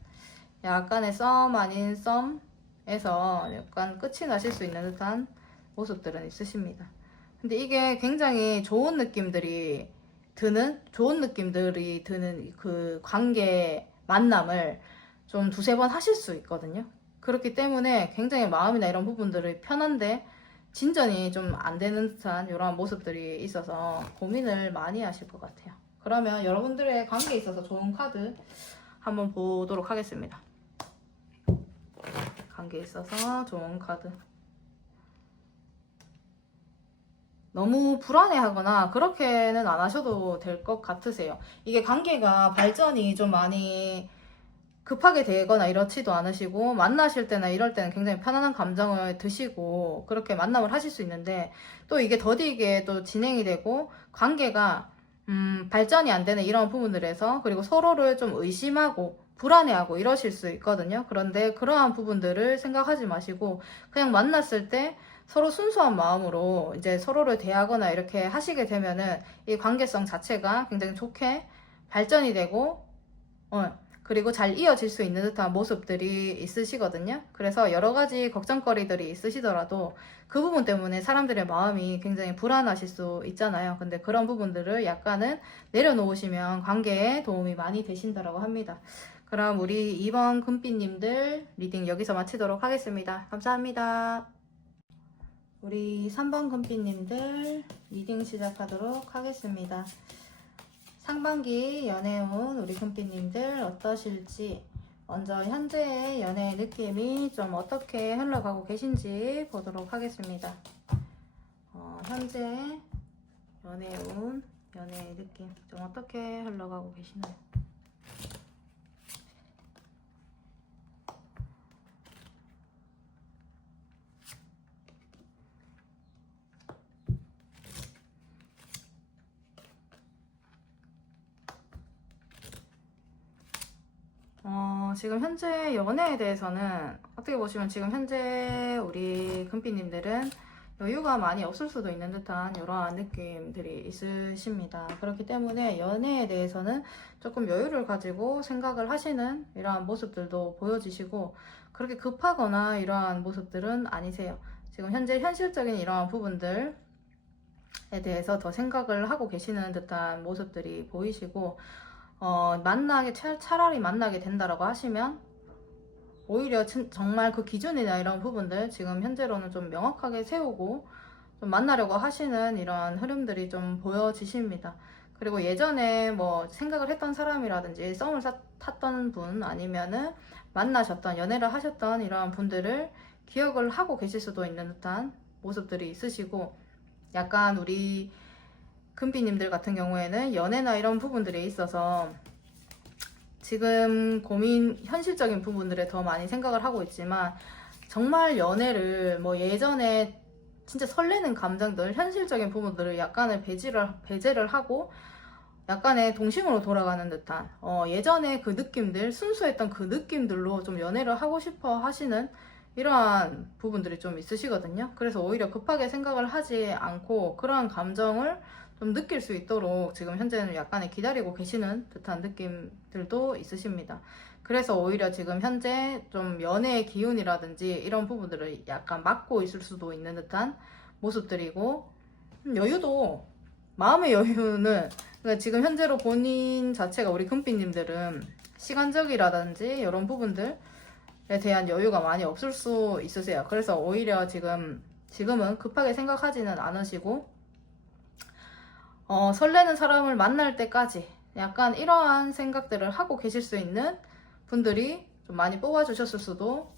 약간의 썸 아닌 썸에서 약간 끝이 나실 수 있는 듯한 모습들은 있으십니다. 근데 이게 굉장히 좋은 느낌들이 드는 그 관계 만남을 좀 두세 번 하실 수 있거든요. 그렇기 때문에 굉장히 마음이나 이런 부분들이 편한데 진전이 좀 안 되는 듯한 이런 모습들이 있어서 고민을 많이 하실 것 같아요. 그러면 여러분들의 관계에 있어서 좋은 카드 한번 보도록 하겠습니다. 관계에 있어서 좋은 카드. 너무 불안해하거나 그렇게는 안 하셔도 될 것 같으세요. 이게 관계가 발전이 좀 많이 급하게 되거나 이렇지도 않으시고, 만나실 때나 이럴 때는 굉장히 편안한 감정을 드시고 그렇게 만남을 하실 수 있는데, 또 이게 더디게 또 진행이 되고 관계가 발전이 안 되는 이런 부분들에서, 그리고 서로를 좀 의심하고 불안해하고 이러실 수 있거든요. 그런데 그러한 부분들을 생각하지 마시고 그냥 만났을 때 서로 순수한 마음으로 이제 서로를 대하거나 이렇게 하시게 되면은 이 관계성 자체가 굉장히 좋게 발전이 되고, 그리고 잘 이어질 수 있는 듯한 모습들이 있으시거든요. 그래서 여러 가지 걱정거리들이 있으시더라도 그 부분 때문에 사람들의 마음이 굉장히 불안하실 수 있잖아요. 근데 그런 부분들을 약간은 내려놓으시면 관계에 도움이 많이 되신다고 합니다. 그럼 우리 2번 금빛님들 리딩 여기서 마치도록 하겠습니다. 감사합니다. 우리 3번 금빛님들 리딩 시작하도록 하겠습니다. 상반기 연애운 우리 금빛님들 어떠실지, 먼저 현재의 연애의 느낌이 좀 어떻게 흘러가고 계신지 보도록 하겠습니다. 현재 연애운 연애의 느낌 좀 어떻게 흘러가고 계시나요? 지금 현재 연애에 대해서는 어떻게 보시면 지금 현재 우리 금빛님들은 여유가 많이 없을 수도 있는 듯한 이러한 느낌들이 있으십니다. 그렇기 때문에 연애에 대해서는 조금 여유를 가지고 생각을 하시는 이러한 모습들도 보여지시고, 그렇게 급하거나 이러한 모습들은 아니세요. 지금 현재 현실적인 이러한 부분들에 대해서 더 생각을 하고 계시는 듯한 모습들이 보이시고, 차라리 만나게 된다라고 하시면 오히려 정말 그 기준이나 이런 부분들 지금 현재로는 좀 명확하게 세우고 좀 만나려고 하시는 이런 흐름들이 좀 보여지십니다. 그리고 예전에 뭐 생각을 했던 사람이라든지 썸을 탔던 분, 아니면은 만나셨던, 연애를 하셨던 이러한 분들을 기억을 하고 계실 수도 있는 듯한 모습들이 있으시고, 약간 우리 금빛님들 같은 경우에는 연애나 이런 부분들에 있어서 지금 현실적인 부분들에 더 많이 생각을 하고 있지만, 정말 연애를 뭐 예전에 진짜 설레는 감정들, 현실적인 부분들을 약간의 배제를 하고 약간의 동심으로 돌아가는 듯한, 예전에 그 느낌들, 순수했던 그 느낌들로 좀 연애를 하고 싶어 하시는 이러한 부분들이 좀 있으시거든요. 그래서 오히려 급하게 생각을 하지 않고 그러한 감정을 좀 느낄 수 있도록 지금 현재는 약간의 기다리고 계시는 듯한 느낌들도 있으십니다. 그래서 오히려 지금 현재 좀 연애의 기운이라든지 이런 부분들을 약간 막고 있을 수도 있는 듯한 모습들이고, 여유도, 마음의 여유는 그러니까 지금 현재로 본인 자체가, 우리 금빛님들은 시간적이라든지 이런 부분들에 대한 여유가 많이 없을 수 있으세요. 그래서 오히려 지금은 급하게 생각하지는 않으시고, 설레는 사람을 만날 때까지 약간 이러한 생각들을 하고 계실 수 있는 분들이 좀 많이 뽑아주셨을 수도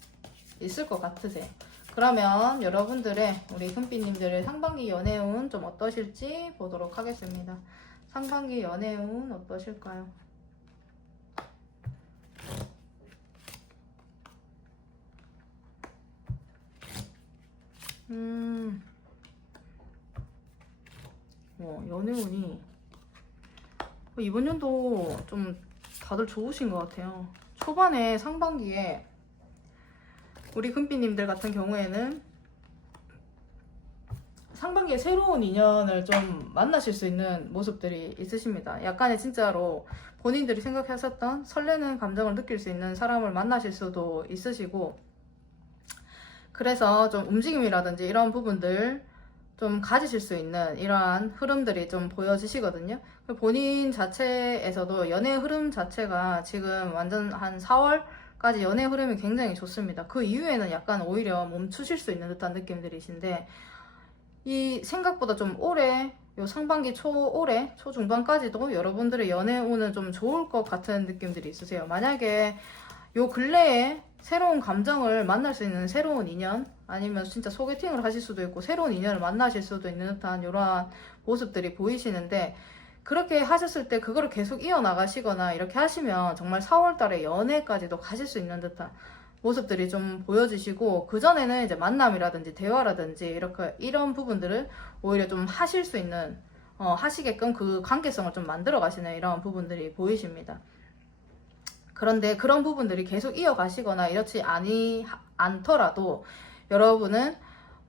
있을 것 같으세요. 그러면 여러분들의, 우리 금빛님들의 상반기 연애운 좀 어떠실지 보도록 하겠습니다. 상반기 연애운 어떠실까요? 연애운이 이번 연도 좀 다들 좋으신 것 같아요. 초반에 상반기에 우리 금빛님들 같은 경우에는 상반기에 새로운 인연을 좀 만나실 수 있는 모습들이 있으십니다. 약간의 진짜로 본인들이 생각하셨던 설레는 감정을 느낄 수 있는 사람을 만나실 수도 있으시고, 그래서 좀 움직임이라든지 이런 부분들 좀 가지실 수 있는 이러한 흐름들이 좀 보여지시거든요. 본인 자체에서도 연애 흐름 자체가 지금 완전 한 4월까지 연애 흐름이 굉장히 좋습니다. 그 이후에는 약간 오히려 멈추실 수 있는 듯한 느낌들이신데, 이 생각보다 좀 올해 요 상반기 올해 초중반까지도 여러분들의 연애운은 좀 좋을 것 같은 느낌들이 있으세요. 만약에 요 근래에 새로운 감정을 만날 수 있는 새로운 인연, 아니면 진짜 소개팅을 하실 수도 있고 새로운 인연을 만나실 수도 있는 듯한 이러한 모습들이 보이시는데, 그렇게 하셨을 때 그거를 계속 이어나가시거나 이렇게 하시면 정말 4월달에 연애까지도 가실 수 있는 듯한 모습들이 좀 보여지시고, 그전에는 이제 만남이라든지 대화라든지 이런 부분들을 오히려 좀 하실 수 있는, 하시게끔 그 관계성을 좀 만들어 가시는 이런 부분들이 보이십니다. 그런데 그런 부분들이 계속 이어가시거나 이렇지 않더라도 여러분은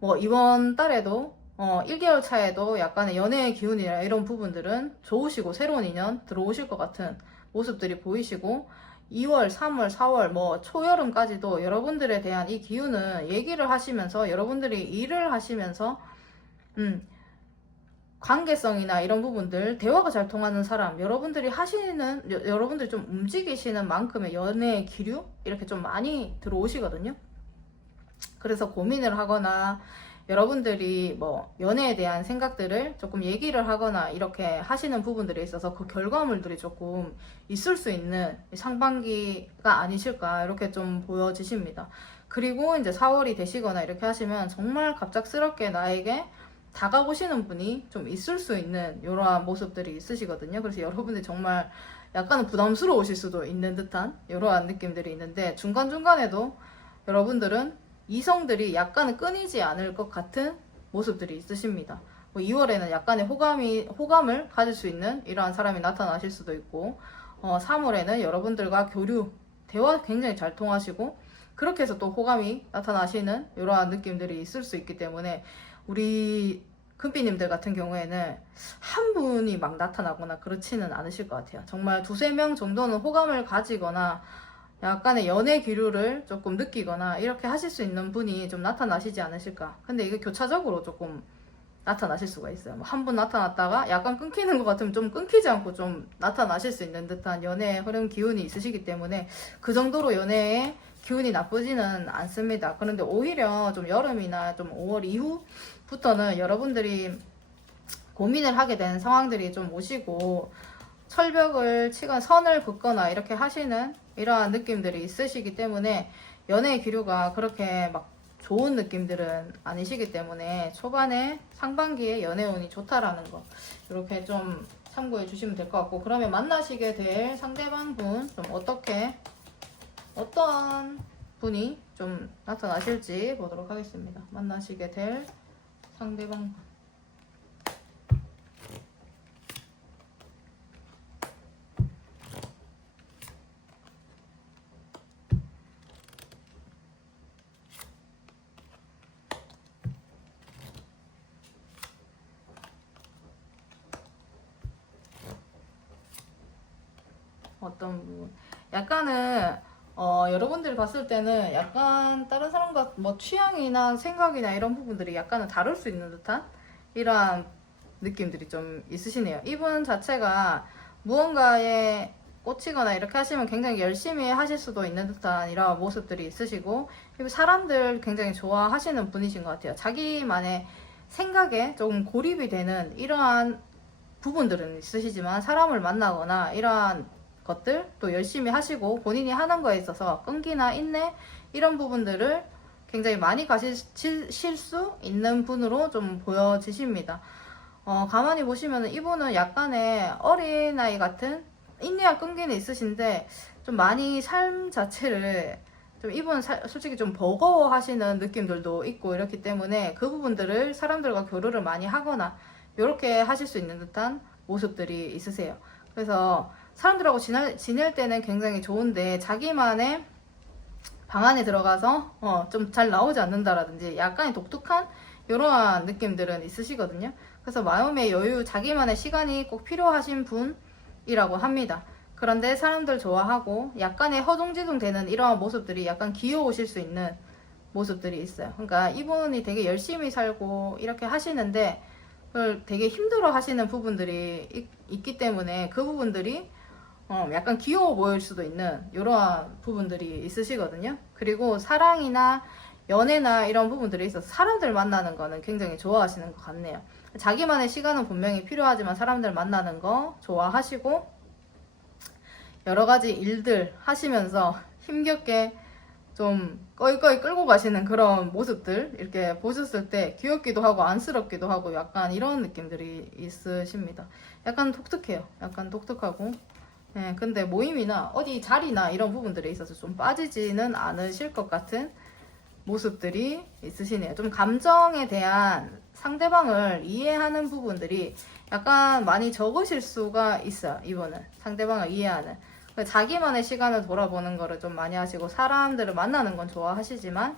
뭐 이번 달에도 1개월 차에도 약간의 연애의 기운이나 이런 부분들은 좋으시고 새로운 인연 들어오실 것 같은 모습들이 보이시고 2월, 3월, 4월, 뭐 초여름까지도 여러분들에 대한 이 기운은 얘기를 하시면서 여러분들이 일을 하시면서 관계성이나 이런 부분들 대화가 잘 통하는 사람 여러분들이 좀 움직이시는 만큼의 연애의 기류 이렇게 좀 많이 들어오시거든요. 그래서 고민을 하거나 여러분들이 뭐 연애에 대한 생각들을 조금 얘기를 하거나 이렇게 하시는 부분들에 있어서 그 결과물들이 조금 있을 수 있는 상반기가 아니실까 이렇게 좀 보여지십니다. 그리고 이제 4월이 되시거나 이렇게 하시면 정말 갑작스럽게 나에게 다가오시는 분이 좀 있을 수 있는 이러한 모습들이 있으시거든요. 그래서 여러분들이 정말 약간은 부담스러우실 수도 있는 듯한 이러한 느낌들이 있는데 중간중간에도 여러분들은 이성들이 약간은 끊이지 않을 것 같은 모습들이 있으십니다. 뭐 2월에는 약간의 호감을 가질 수 있는 이러한 사람이 나타나실 수도 있고 3월에는 여러분들과 대화 굉장히 잘 통하시고 그렇게 해서 또 호감이 나타나시는 이러한 느낌들이 있을 수 있기 때문에 우리 금비님들 같은 경우에는 한 분이 막 나타나거나 그렇지는 않으실 것 같아요. 정말 두세 명 정도는 호감을 가지거나 약간의 연애 기류를 조금 느끼거나 이렇게 하실 수 있는 분이 좀 나타나시지 않으실까. 근데 이게 교차적으로 조금 나타나실 수가 있어요. 뭐 한 분 나타났다가 약간 끊기는 것 같으면 좀 끊기지 않고 좀 나타나실 수 있는 듯한 연애의 흐름 기운이 있으시기 때문에 그 정도로 연애의 기운이 나쁘지는 않습니다. 그런데 오히려 좀 여름이나 좀 5월 이후부터는 여러분들이 고민을 하게 된 상황들이 좀 오시고 철벽을 치거나 선을 긋거나 이렇게 하시는 이러한 느낌들이 있으시기 때문에 연애의 기류가 그렇게 막 좋은 느낌들은 아니시기 때문에 초반에 상반기에 연애운이 좋다라는 거 이렇게 좀 참고해 주시면 될 것 같고 그러면 만나시게 될 상대방 분 좀 어떤 분이 좀 나타나실지 보도록 하겠습니다. 만나시게 될 상대방 분 어떤 부분 약간은 여러분들이 봤을 때는 약간 다른 사람과 뭐 취향이나 생각이나 이런 부분들이 약간은 다를 수 있는 듯한 이러한 느낌들이 좀 있으시네요. 이분 자체가 무언가에 꽂히거나 이렇게 하시면 굉장히 열심히 하실 수도 있는 듯한 이런 모습들이 있으시고 사람들 굉장히 좋아하시는 분이신 것 같아요. 자기만의 생각에 조금 고립이 되는 이러한 부분들은 있으시지만 사람을 만나거나 이러한 것들 또 열심히 하시고 본인이 하는 거에 있어서 끈기나 인내 이런 부분들을 굉장히 많이 가지실 수 있는 분으로 좀 보여지십니다. 가만히 보시면 이분은 약간의 어린아이 같은 인내와 끈기는 있으신데 좀 많이 삶 자체를 좀 이분은 솔직히 좀 버거워하시는 느낌들도 있고 이렇기 때문에 그 부분들을 사람들과 교류를 많이 하거나 이렇게 하실 수 있는 듯한 모습들이 있으세요. 그래서 사람들하고 지낼 때는 굉장히 좋은데 자기만의 방 안에 들어가서 좀 잘 나오지 않는다라든지 약간의 독특한 이러한 느낌들은 있으시거든요. 그래서 마음의 여유, 자기만의 시간이 꼭 필요하신 분이라고 합니다. 그런데 사람들 좋아하고 약간의 허둥지둥 되는 이러한 모습들이 약간 귀여우실 수 있는 모습들이 있어요. 그러니까 이분이 되게 열심히 살고 이렇게 하시는데 그걸 되게 힘들어 하시는 부분들이 있기 때문에 그 부분들이 약간 귀여워 보일 수도 있는 이러한 부분들이 있으시거든요. 그리고 사랑이나 연애나 이런 부분들이 있어서 사람들 만나는 거는 굉장히 좋아하시는 것 같네요. 자기만의 시간은 분명히 필요하지만 사람들 만나는 거 좋아하시고 여러 가지 일들 하시면서 힘겹게 좀 꺼이꺼이 끌고 가시는 그런 모습들 이렇게 보셨을 때 귀엽기도 하고 안쓰럽기도 하고 약간 이런 느낌들이 있으십니다. 약간 독특해요. 약간 독특하고 네, 근데 모임이나 어디 자리나 이런 부분들에 있어서 좀 빠지지는 않으실 것 같은 모습들이 있으시네요. 좀 감정에 대한 상대방을 이해하는 부분들이 약간 많이 적으실 수가 있어요. 이분은 상대방을 이해하는 자기만의 시간을 돌아보는 거를 좀 많이 하시고 사람들을 만나는 건 좋아하시지만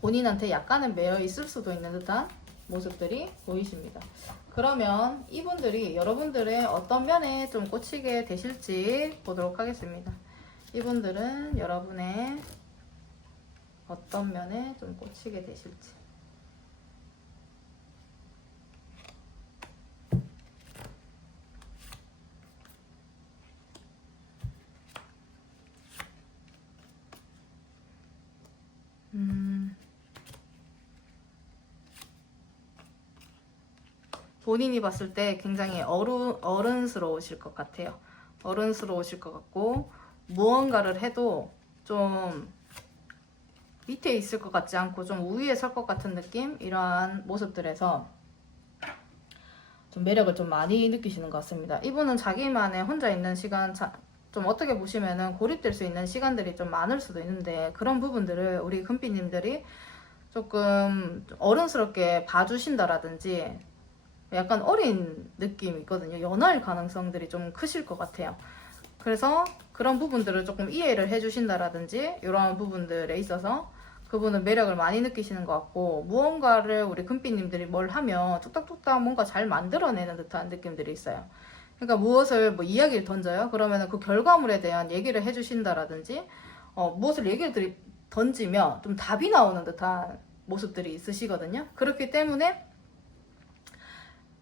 본인한테 약간은 매여 있을 수도 있는 듯한 모습들이 보이십니다. 그러면 이분들이 여러분들의 어떤 면에 좀 꽂히게 되실지 보도록 하겠습니다. 이분들은 여러분의 어떤 면에 좀 꽂히게 되실지. 본인이 봤을 때 굉장히 어른스러우실 것 같아요. 어른스러우실 것 같고, 무언가를 해도 좀 밑에 있을 것 같지 않고 좀 우위에 설 것 같은 느낌? 이러한 모습들에서 좀 매력을 좀 많이 느끼시는 것 같습니다. 이분은 자기만의 혼자 있는 시간, 좀 어떻게 보시면은 고립될 수 있는 시간들이 좀 많을 수도 있는데, 그런 부분들을 우리 금빛님들이 조금 어른스럽게 봐주신다라든지 약간 어린 느낌이 있거든요. 연하일 가능성들이 좀 크실 것 같아요. 그래서 그런 부분들을 조금 이해를 해주신다라든지 이런 부분들에 있어서 그분은 매력을 많이 느끼시는 것 같고, 무언가를 우리 금빛님들이 뭘 하면 뚝딱뚝딱 뭔가 잘 만들어내는 듯한 느낌들이 있어요. 그러니까 무엇을 뭐 이야기를 던져요. 그러면 그 결과물에 대한 얘기를 해주신다라든지 무엇을 얘기를 던지면 좀 답이 나오는 듯한 모습들이 있으시거든요. 그렇기 때문에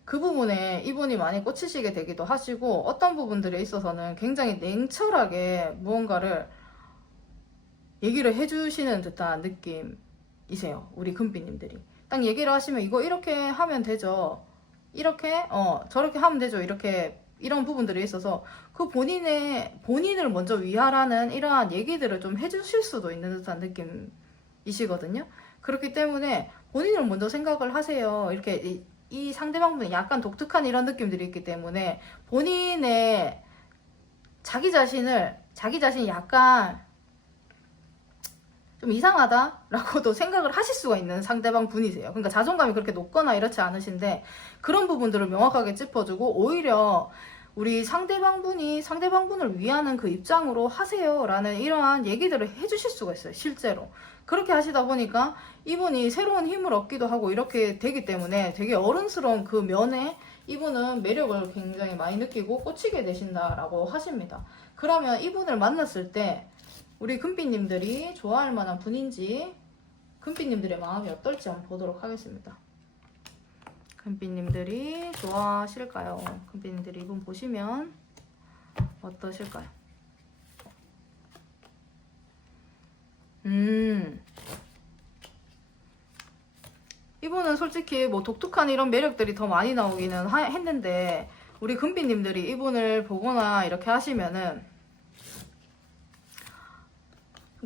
그 부분에 이분이 많이 꽂히시게 되기도 하시고, 어떤 부분들에 있어서는 굉장히 냉철하게 무언가를 얘기를 해주시는 듯한 느낌이세요. 우리 금빛님들이 딱 얘기를 하시면 이거 이렇게 하면 되죠, 이렇게 저렇게 하면 되죠, 이렇게 이런 부분들에 있어서 그 본인을 먼저 위하라는 이러한 얘기들을 좀 해주실 수도 있는 듯한 느낌이시거든요. 그렇기 때문에 본인을 먼저 생각을 하세요. 이렇게 이 상대방분이 약간 독특한 이런 느낌들이 있기 때문에 본인의 자기 자신이 약간 좀 이상하다라고도 생각을 하실 수가 있는 상대방 분이세요. 그러니까 자존감이 그렇게 높거나 이렇지 않으신데, 그런 부분들을 명확하게 짚어주고 오히려 우리 상대방분을 위하는 그 입장으로 하세요라는 이러한 얘기들을 해주실 수가 있어요. 실제로 그렇게 하시다 보니까 이분이 새로운 힘을 얻기도 하고 이렇게 되기 때문에 되게 어른스러운 그 면에 이분은 매력을 굉장히 많이 느끼고 꽂히게 되신다라고 하십니다. 그러면 이분을 만났을 때 우리 금빛님들이 좋아할 만한 분인지, 금빛님들의 마음이 어떨지 한번 보도록 하겠습니다. 금빛님들이 좋아하실까요? 금빛님들이 이분 보시면 어떠실까요? 이분은 솔직히 뭐 독특한 이런 매력들이 더 많이 나오기는 했는데, 우리 금빛님들이 이분을 보거나 이렇게 하시면은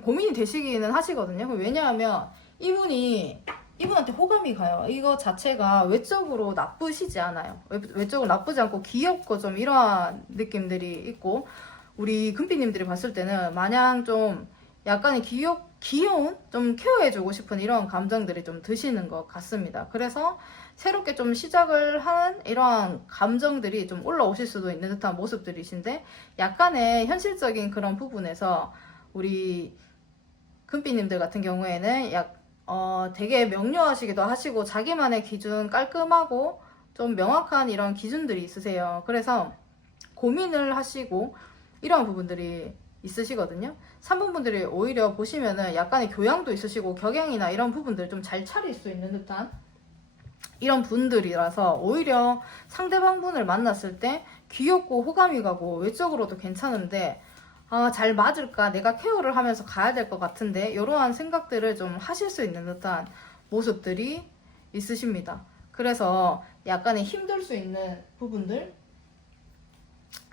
고민이 되시기는 하시거든요. 왜냐하면 이분한테 호감이 가요. 이거 자체가 외적으로 나쁘시지 않아요. 외적으로 나쁘지 않고 귀엽고 좀 이러한 느낌들이 있고, 우리 금빛님들이 봤을 때는 마냥 좀 약간의 귀여운 좀 케어해주고 싶은 이런 감정들이 좀 드시는 것 같습니다. 그래서 새롭게 좀 시작을 한 이러한 감정들이 좀 올라오실 수도 있는 듯한 모습들이신데, 약간의 현실적인 그런 부분에서 우리 금빛님들 같은 경우에는 되게 명료하시기도 하시고 자기만의 기준 깔끔하고 좀 명확한 이런 기준들이 있으세요. 그래서 고민을 하시고 이런 부분들이 있으시거든요. 3번 분들이 오히려 보시면은 약간의 교양도 있으시고 격양이나 이런 부분들 좀 잘 차릴 수 있는 듯한 이런 분들이라서 오히려 상대방 분을 만났을 때 귀엽고 호감이 가고 외적으로도 괜찮은데, 잘 맞을까? 내가 케어를 하면서 가야 될 것 같은데? 이러한 생각들을 좀 하실 수 있는 듯한 모습들이 있으십니다. 그래서 약간의 힘들 수 있는 부분들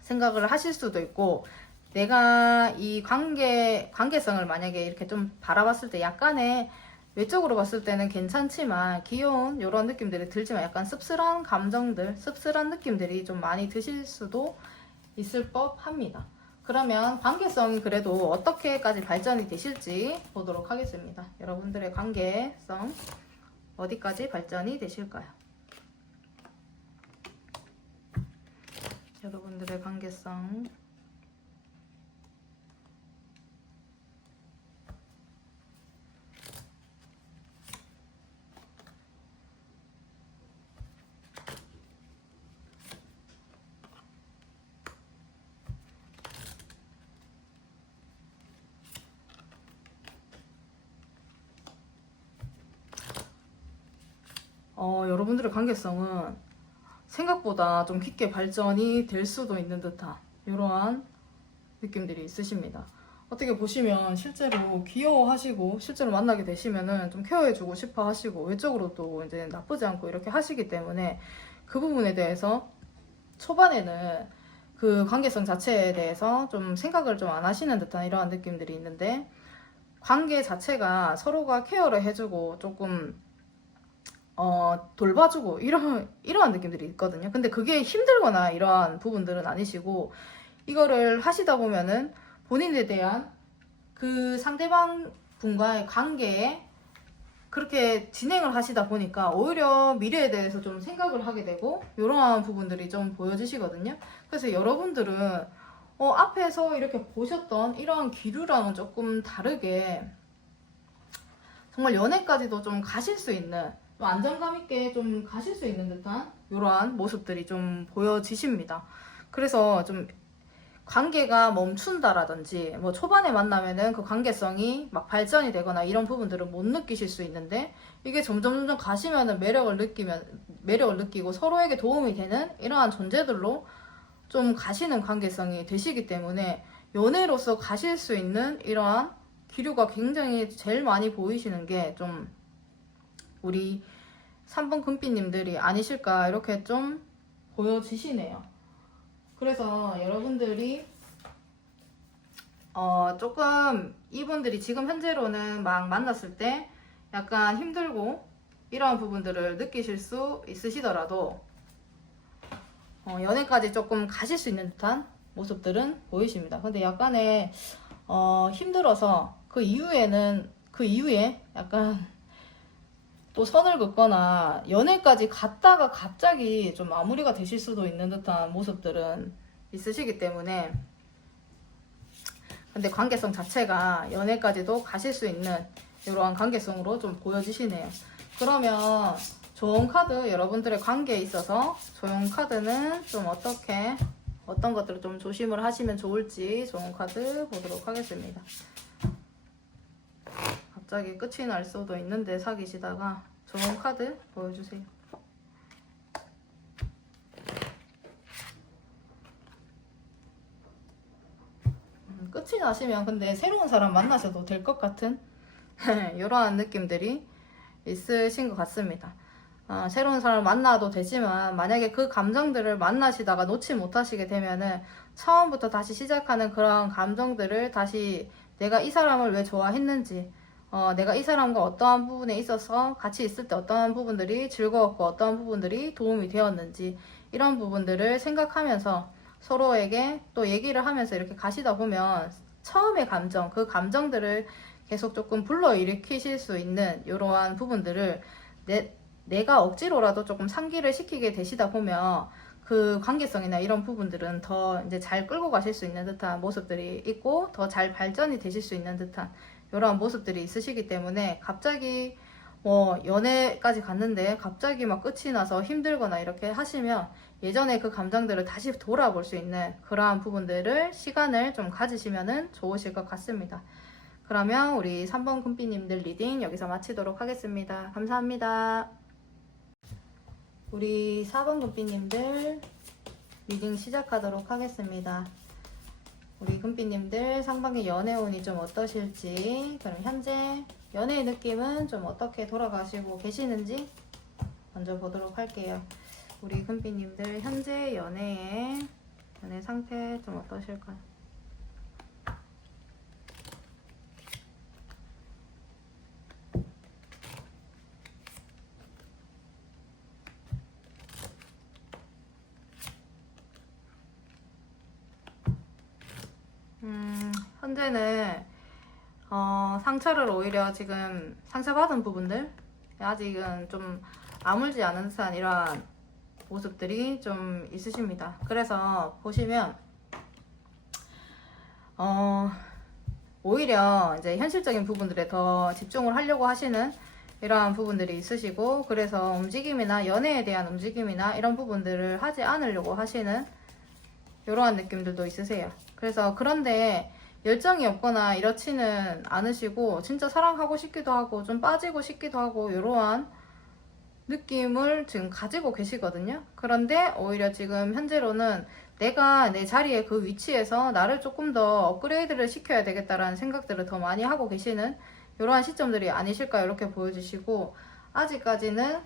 생각을 하실 수도 있고, 내가 이 관계성을 만약에 이렇게 좀 바라봤을 때 약간의 외적으로 봤을 때는 괜찮지만 귀여운 이런 느낌들이 들지만 약간 씁쓸한 감정들, 씁쓸한 느낌들이 좀 많이 드실 수도 있을 법합니다. 그러면 관계성이 그래도 어떻게까지 발전이 되실지 보도록 하겠습니다. 여러분들의 관계성 어디까지 발전이 되실까요? 여러분들의 관계성 여러분들의 관계성은 생각보다 좀 깊게 발전이 될 수도 있는 듯한 이러한 느낌들이 있으십니다. 어떻게 보시면 실제로 귀여워하시고 실제로 만나게 되시면은 좀 케어해주고 싶어 하시고 외적으로도 이제 나쁘지 않고 이렇게 하시기 때문에 그 부분에 대해서 초반에는 그 관계성 자체에 대해서 좀 생각을 좀 안 하시는 듯한 이러한 느낌들이 있는데, 관계 자체가 서로가 케어를 해주고 조금 돌봐주고 이러한 느낌들이 있거든요. 근데 그게 힘들거나 이러한 부분들은 아니시고, 이거를 하시다 보면은 본인에 대한 그 상대방 분과의 관계에 그렇게 진행을 하시다 보니까 오히려 미래에 대해서 좀 생각을 하게 되고 이러한 부분들이 좀 보여지시거든요. 그래서 여러분들은 앞에서 이렇게 보셨던 이러한 기류랑은 조금 다르게 정말 연애까지도 좀 가실 수 있는, 좀 안정감 있게 좀 가실 수 있는 듯한 이러한 모습들이 좀 보여지십니다. 그래서 좀 관계가 멈춘다라든지 뭐 초반에 만나면은 그 관계성이 막 발전이 되거나 이런 부분들을 못 느끼실 수 있는데, 이게 점점 가시면은 매력을 느끼고 서로에게 도움이 되는 이러한 존재들로 좀 가시는 관계성이 되시기 때문에 연애로서 가실 수 있는 이러한 기류가 굉장히 제일 많이 보이시는 게 좀 우리 3번 금빛님들이 아니실까 이렇게 좀 보여지시네요. 그래서 여러분들이 조금 이분들이 지금 현재로는 막 만났을 때 약간 힘들고 이러한 부분들을 느끼실 수 있으시더라도 연애까지 조금 가실 수 있는 듯한 모습들은 보이십니다. 근데 약간의 힘들어서 그 이후에 약간 또 선을 긋거나 연애까지 갔다가 갑자기 좀 마무리가 되실 수도 있는 듯한 모습들은 있으시기 때문에, 근데 관계성 자체가 연애까지도 가실 수 있는 이러한 관계성으로 좀 보여지시네요. 그러면 좋은 카드, 여러분들의 관계에 있어서 좋은 카드는 좀 어떤 것들을 좀 조심을 하시면 좋을지 좋은 카드 보도록 하겠습니다. 갑자기 끝이 날 수도 있는데 사귀시다가 좋은 카드 보여주세요. 끝이 나시면 근데 새로운 사람 만나셔도 될 것 같은 이러한 느낌들이 있으신 것 같습니다. 새로운 사람을 만나도 되지만 만약에 그 감정들을 만나시다가 놓지 못하시게 되면은 처음부터 다시 시작하는 그런 감정들을 다시 내가 이 사람을 왜 좋아했는지, 내가 이 사람과 어떠한 부분에 있어서 같이 있을 때 어떠한 부분들이 즐거웠고 어떠한 부분들이 도움이 되었는지 이런 부분들을 생각하면서 서로에게 또 얘기를 하면서 이렇게 가시다 보면 처음의 감정, 그 감정들을 계속 조금 불러일으키실 수 있는 이러한 부분들을 내가 억지로라도 조금 상기를 시키게 되시다 보면 그 관계성이나 이런 부분들은 더 이제 잘 끌고 가실 수 있는 듯한 모습들이 있고 더 잘 발전이 되실 수 있는 듯한 이러한 모습들이 있으시기 때문에, 갑자기 뭐 연애까지 갔는데 갑자기 막 끝이 나서 힘들거나 이렇게 하시면 예전에 그 감정들을 다시 돌아볼 수 있는 그러한 부분들을 시간을 좀 가지시면 좋으실 것 같습니다. 그러면 우리 3번 금빛님들 리딩 여기서 마치도록 하겠습니다. 감사합니다. 우리 4번 금빛님들 리딩 시작하도록 하겠습니다. 우리 금빛님들 상반기 연애운이 좀 어떠실지, 그럼 현재 연애의 느낌은 좀 어떻게 돌아가시고 계시는지 먼저 보도록 할게요. 우리 금빛님들 현재 연애 상태 좀 어떠실까요? 현재는 상처를 오히려 지금 상처받은 부분들, 아직은 좀 아물지 않은 듯한 이러한 모습들이 좀 있으십니다. 그래서 보시면 오히려 이제 현실적인 부분들에 더 집중을 하려고 하시는 이러한 부분들이 있으시고, 그래서 움직임이나 연애에 대한 움직임이나 이런 부분들을 하지 않으려고 하시는 이러한 느낌들도 있으세요. 그래서 그런데 열정이 없거나 이렇지는 않으시고 진짜 사랑하고 싶기도 하고 좀 빠지고 싶기도 하고 이러한 느낌을 지금 가지고 계시거든요. 그런데 오히려 지금 현재로는 내가 내 자리에 그 위치에서 나를 조금 더 업그레이드를 시켜야 되겠다라는 생각들을 더 많이 하고 계시는 이러한 시점들이 아니실까 이렇게 보여주시고, 아직까지는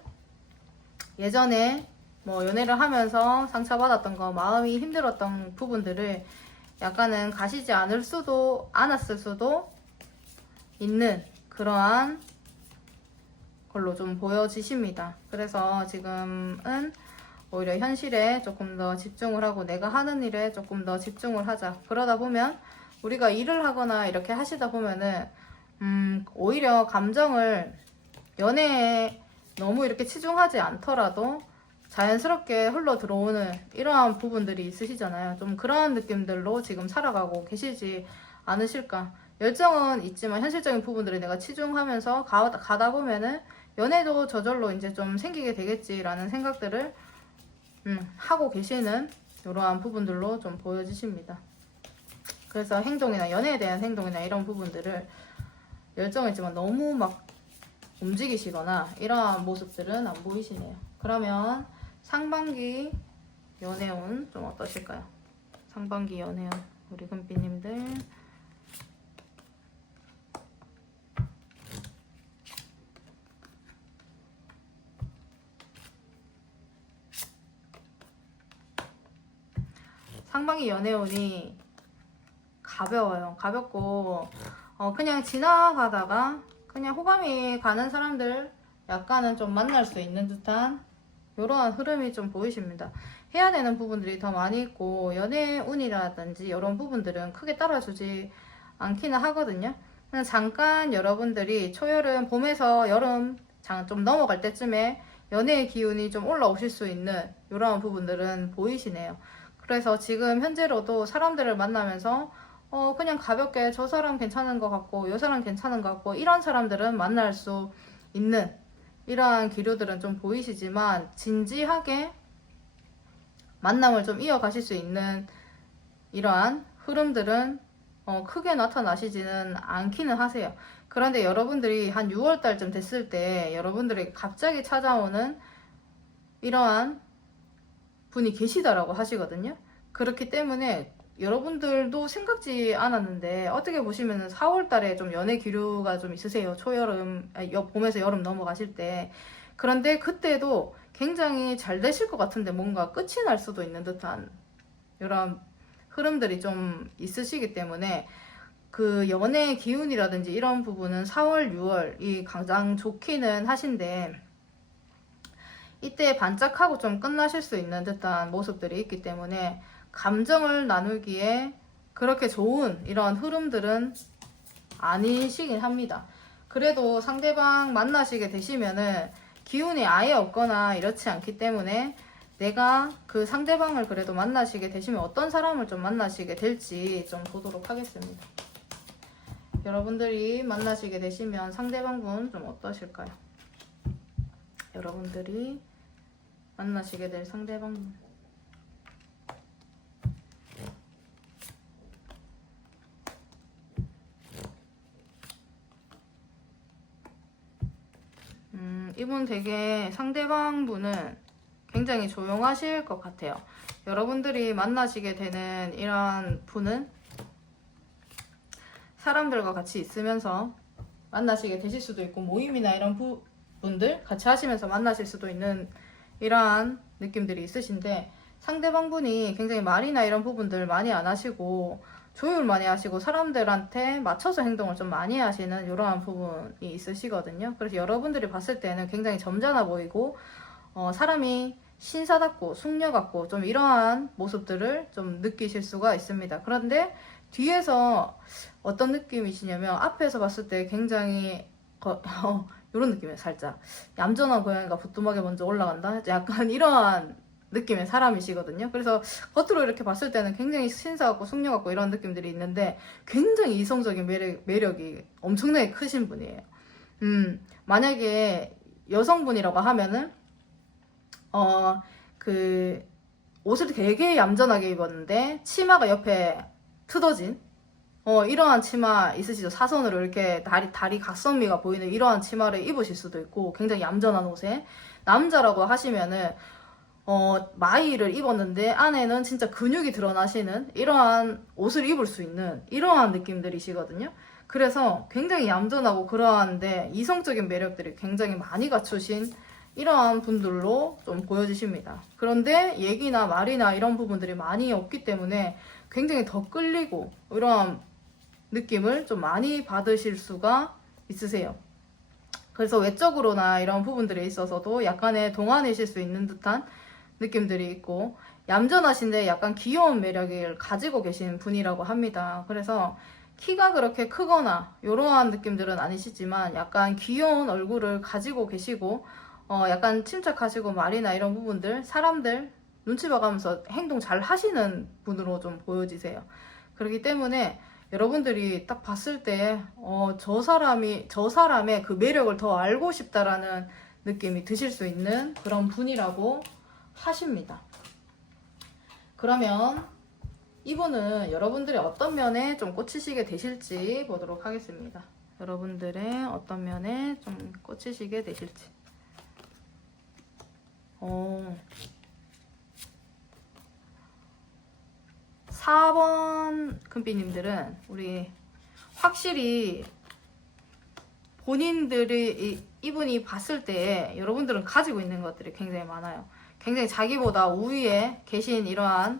예전에 뭐 연애를 하면서 상처받았던 거, 마음이 힘들었던 부분들을 약간은 가시지 않았을 수도 있는 그러한 걸로 좀 보여지십니다. 그래서 지금은 오히려 현실에 조금 더 집중을 하고 내가 하는 일에 조금 더 집중을 하자. 그러다 보면 우리가 일을 하거나 이렇게 하시다 보면은 오히려 감정을 연애에 너무 이렇게 치중하지 않더라도 자연스럽게 흘러 들어오는 이러한 부분들이 있으시잖아요. 좀 그런 느낌들로 지금 살아가고 계시지 않으실까. 열정은 있지만 현실적인 부분들을 내가 치중하면서 가다 보면은 연애도 저절로 이제 좀 생기게 되겠지라는 생각들을 하고 계시는 이러한 부분들로 좀 보여지십니다. 그래서 행동이나 연애에 대한 행동이나 이런 부분들을 열정이 있지만 너무 막 움직이시거나 이러한 모습들은 안 보이시네요. 그러면 상반기 연애운 좀 어떠실까요? 상반기 연애운 우리 금비님들. 상반기 연애운이 가벼워요. 가볍고 그냥 지나가다가 그냥 호감이 가는 사람들 약간은 좀 만날 수 있는 듯한 이러한 흐름이 좀 보이십니다. 해야 되는 부분들이 더 많이 있고 연애운이라든지 이런 부분들은 크게 따라주지 않기는 하거든요. 그냥 잠깐 여러분들이 초여름, 봄에서 여름 좀 넘어갈 때쯤에 연애의 기운이 좀 올라오실 수 있는 이러한 부분들은 보이시네요. 그래서 지금 현재로도 사람들을 만나면서 그냥 가볍게 저 사람 괜찮은 것 같고 이 사람 괜찮은 것 같고 이런 사람들은 만날 수 있는 이러한 기류들은 좀 보이시지만 진지하게 만남을 좀 이어가실 수 있는 이러한 흐름들은 크게 나타나시지는 않기는 하세요. 그런데 여러분들이 한 6월달쯤 됐을 때 여러분들에게 갑자기 찾아오는 이러한 분이 계시다라고 하시거든요. 그렇기 때문에 여러분들도 생각지 않았는데 어떻게 보시면 4월달에 좀 연애 기류가 좀 있으세요. 봄에서 여름 넘어가실 때. 그런데 그때도 굉장히 잘 되실 것 같은데 뭔가 끝이 날 수도 있는 듯한 이런 흐름들이 좀 있으시기 때문에 그 연애 기운이라든지 이런 부분은 4월, 6월이 가장 좋기는 하신데 이때 반짝하고 좀 끝나실 수 있는 듯한 모습들이 있기 때문에 감정을 나누기에 그렇게 좋은 이런 흐름들은 아니시긴 합니다. 그래도 상대방 만나시게 되시면은 기운이 아예 없거나 이렇지 않기 때문에 내가 그 상대방을 그래도 만나시게 되시면 어떤 사람을 좀 만나시게 될지 좀 보도록 하겠습니다. 여러분들이 만나시게 되시면 상대방분 좀 어떠실까요? 여러분들이 만나시게 될 상대방분. 이분 되게 상대방분은 굉장히 조용하실 것 같아요. 여러분들이 만나시게 되는 이런 분은 사람들과 같이 있으면서 만나시게 되실 수도 있고 모임이나 이런 분들 같이 하시면서 만나실 수도 있는 이러한 느낌들이 있으신데 상대방분이 굉장히 말이나 이런 부분들 많이 안 하시고 조율 많이 하시고 사람들한테 맞춰서 행동을 좀 많이 하시는 이러한 부분이 있으시거든요. 그래서 여러분들이 봤을 때는 굉장히 점잖아 보이고 사람이 신사답고 숙녀 같고 좀 이러한 모습들을 좀 느끼실 수가 있습니다. 그런데 뒤에서 어떤 느낌이시냐면 앞에서 봤을 때 굉장히 이런 느낌이에요. 살짝 얌전한 고양이가 부뚜막에 먼저 올라간다, 약간 이러한 느낌의 사람이시거든요. 그래서 겉으로 이렇게 봤을 때는 굉장히 신사 같고 숙녀 같고 이런 느낌들이 있는데 굉장히 이성적인 매력이 엄청나게 크신 분이에요. 만약에 여성분이라고 하면은 그 옷을 되게 얌전하게 입었는데 치마가 옆에 트어진 이러한 치마 있으시죠? 사선으로 이렇게 다리 각선미가 보이는 이러한 치마를 입으실 수도 있고, 굉장히 얌전한 옷에. 남자라고 하시면은, 마이를 입었는데 안에는 진짜 근육이 드러나시는 이러한 옷을 입을 수 있는 이러한 느낌들이시거든요. 그래서 굉장히 얌전하고 그러한데 이성적인 매력들이 굉장히 많이 갖추신 이러한 분들로 좀 보여지십니다. 그런데 얘기나 말이나 이런 부분들이 많이 없기 때문에 굉장히 더 끌리고 이러한 느낌을 좀 많이 받으실 수가 있으세요. 그래서 외적으로나 이런 부분들에 있어서도 약간의 동안이실 수 있는 듯한 느낌들이 있고, 얌전하신데 약간 귀여운 매력을 가지고 계신 분이라고 합니다. 그래서 키가 그렇게 크거나 이러한 느낌들은 아니시지만 약간 귀여운 얼굴을 가지고 계시고, 약간 침착하시고 말이나 이런 부분들, 사람들 눈치 봐가면서 행동 잘 하시는 분으로 좀 보여지세요. 그렇기 때문에 여러분들이 딱 봤을 때, 저 사람의 그 매력을 더 알고 싶다라는 느낌이 드실 수 있는 그런 분이라고 하십니다. 그러면 이분은 여러분들의 어떤 면에 좀 꽂히시게 되실지 보도록 하겠습니다. 여러분들의 어떤 면에 좀 꽂히시게 되실지. 4번 금비님들은 우리 확실히 본인들이 이분이 봤을 때 여러분들은 가지고 있는 것들이 굉장히 많아요. 굉장히 자기보다 우위에 계신 이러한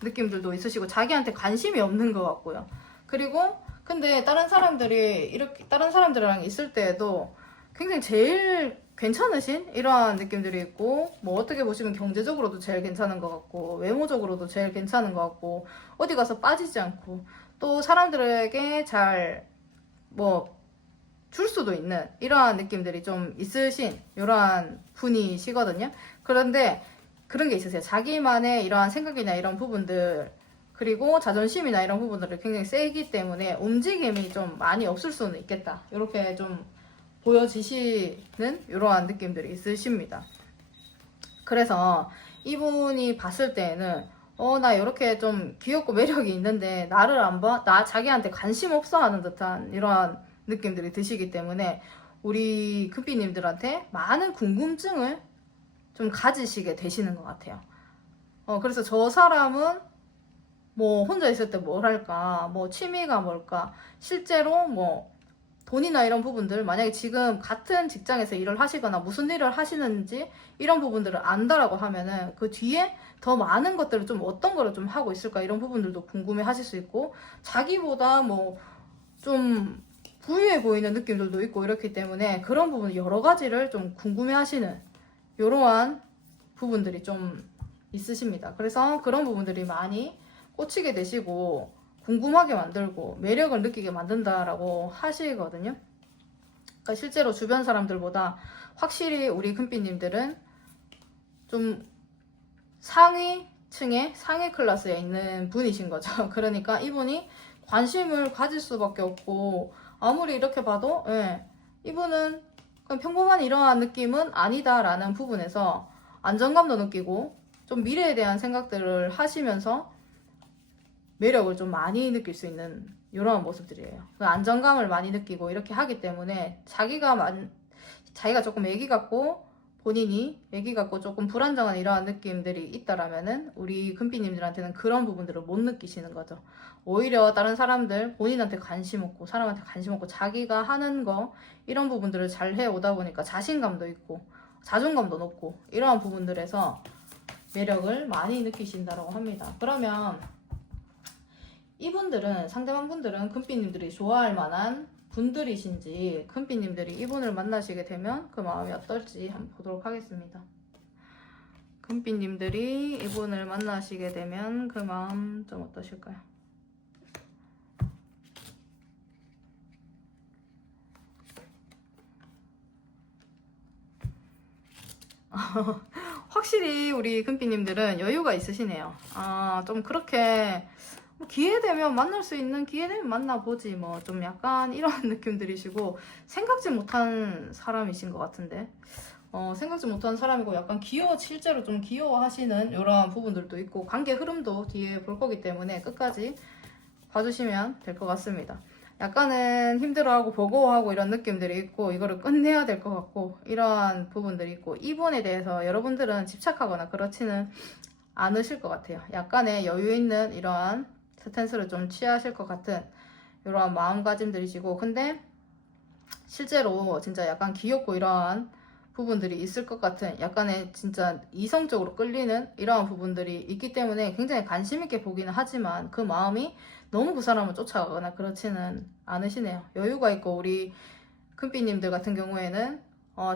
느낌들도 있으시고, 자기한테 관심이 없는 것 같고요. 그리고 근데 다른 사람들이랑 있을 때에도 굉장히 제일 괜찮으신 이러한 느낌들이 있고, 뭐 어떻게 보시면 경제적으로도 제일 괜찮은 것 같고, 외모적으로도 제일 괜찮은 것 같고, 어디 가서 빠지지 않고, 또 사람들에게 잘 뭐 줄 수도 있는 이러한 느낌들이 좀 있으신 이러한 분이시거든요. 그런데 그런 게 있으세요. 자기만의 이러한 생각이나 이런 부분들, 그리고 자존심이나 이런 부분들을 굉장히 세기 때문에 움직임이 좀 많이 없을 수는 있겠다. 이렇게 좀 보여지시는 이러한 느낌들이 있으십니다. 그래서 이분이 봤을 때에는 나 이렇게 좀 귀엽고 매력이 있는데 나를 안 봐? 나 자기한테 관심 없어 하는 듯한 이러한 느낌들이 드시기 때문에 우리 금비님들한테 많은 궁금증을 좀 가지시게 되시는 것 같아요. 그래서 저 사람은 뭐 혼자 있을 때 뭘 할까, 뭐 취미가 뭘까, 실제로 뭐 돈이나 이런 부분들, 만약에 지금 같은 직장에서 일을 하시거나 무슨 일을 하시는지 이런 부분들을 안다라고 하면은 그 뒤에 더 많은 것들을 좀 어떤 거를 좀 하고 있을까, 이런 부분들도 궁금해 하실 수 있고, 자기보다 뭐 좀 부유해 보이는 느낌들도 있고 이렇기 때문에 그런 부분 여러 가지를 좀 궁금해 하시는 이러한 부분들이 좀 있으십니다. 그래서 그런 부분들이 많이 꽂히게 되시고 궁금하게 만들고 매력을 느끼게 만든다라고 하시거든요. 그러니까 실제로 주변 사람들보다 확실히 우리 금빛님들은 좀 상위 클래스에 있는 분이신 거죠. 그러니까 이분이 관심을 가질 수밖에 없고, 아무리 이렇게 봐도 이분은 그냥 평범한 이러한 느낌은 아니다라는 부분에서 안정감도 느끼고 좀 미래에 대한 생각들을 하시면서 매력을 좀 많이 느낄 수 있는 이러한 모습들이에요. 그 안정감을 많이 느끼고 이렇게 하기 때문에 자기가 조금 애기 같고, 본인이 애기 같고 조금 불안정한 이러한 느낌들이 있다라면은 우리 금비님들한테는 그런 부분들을 못 느끼시는 거죠. 오히려 다른 사람들, 본인한테 관심 없고 사람한테 관심 없고 자기가 하는 거 이런 부분들을 잘 해오다 보니까 자신감도 있고 자존감도 높고 이러한 부분들에서 매력을 많이 느끼신다고 합니다. 그러면 이분들은, 상대방 분들은 금빛님들이 좋아할 만한 분들이신지, 금빛님들이 이분을 만나시게 되면 그 마음이 어떨지 한번 보도록 하겠습니다. 금빛님들이 이분을 만나시게 되면 그 마음 좀 어떠실까요? 확실히 우리 금빛님들은 여유가 있으시네요. 좀 그렇게 기회 되면 만날 수 있는 기회 되면 만나보지 뭐 좀 약간 이런 느낌들이시고, 생각지 못한 사람이신 것 같은데, 생각지 못한 사람이고 약간 실제로 좀 귀여워하시는 이러한 부분들도 있고, 관계 흐름도 뒤에 볼 거기 때문에 끝까지 봐주시면 될 것 같습니다. 약간은 힘들어하고 버거워하고 이런 느낌들이 있고 이거를 끝내야 될 것 같고 이러한 부분들이 있고 이 부분에 대해서 여러분들은 집착하거나 그렇지는 않으실 것 같아요. 약간의 여유 있는 이러한 스탠스를 좀 취하실 것 같은 이러한 마음가짐들이시고 근데 실제로 진짜 약간 귀엽고 이러한 부분들이 있을 것 같은 약간의 진짜 이성적으로 끌리는 이러한 부분들이 있기 때문에 굉장히 관심 있게 보기는 하지만 그 마음이 너무 그 사람을 쫓아가거나 그렇지는 않으시네요. 여유가 있고 우리 금삐님들 같은 경우에는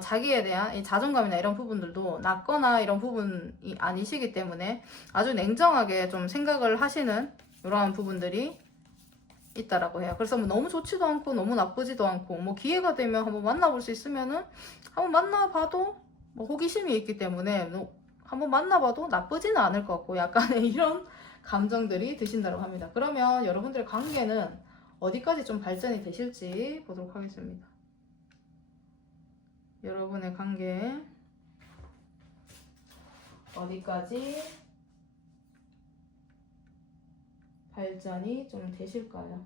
자기에 대한 이 자존감이나 이런 부분들도 낮거나 이런 부분이 아니시기 때문에 아주 냉정하게 좀 생각을 하시는 이러한 부분들이 있다라고 해요. 그래서 뭐 너무 좋지도 않고 너무 나쁘지도 않고 뭐 기회가 되면 한번 만나볼 수 있으면은 한번 만나봐도 뭐 호기심이 있기 때문에 한번 만나봐도 나쁘지는 않을 것 같고 약간의 이런 감정들이 드신다고 합니다. 그러면 여러분들의 관계는 어디까지 좀 발전이 되실지 보도록 하겠습니다. 여러분의 관계 어디까지 발전이 좀 되실까요?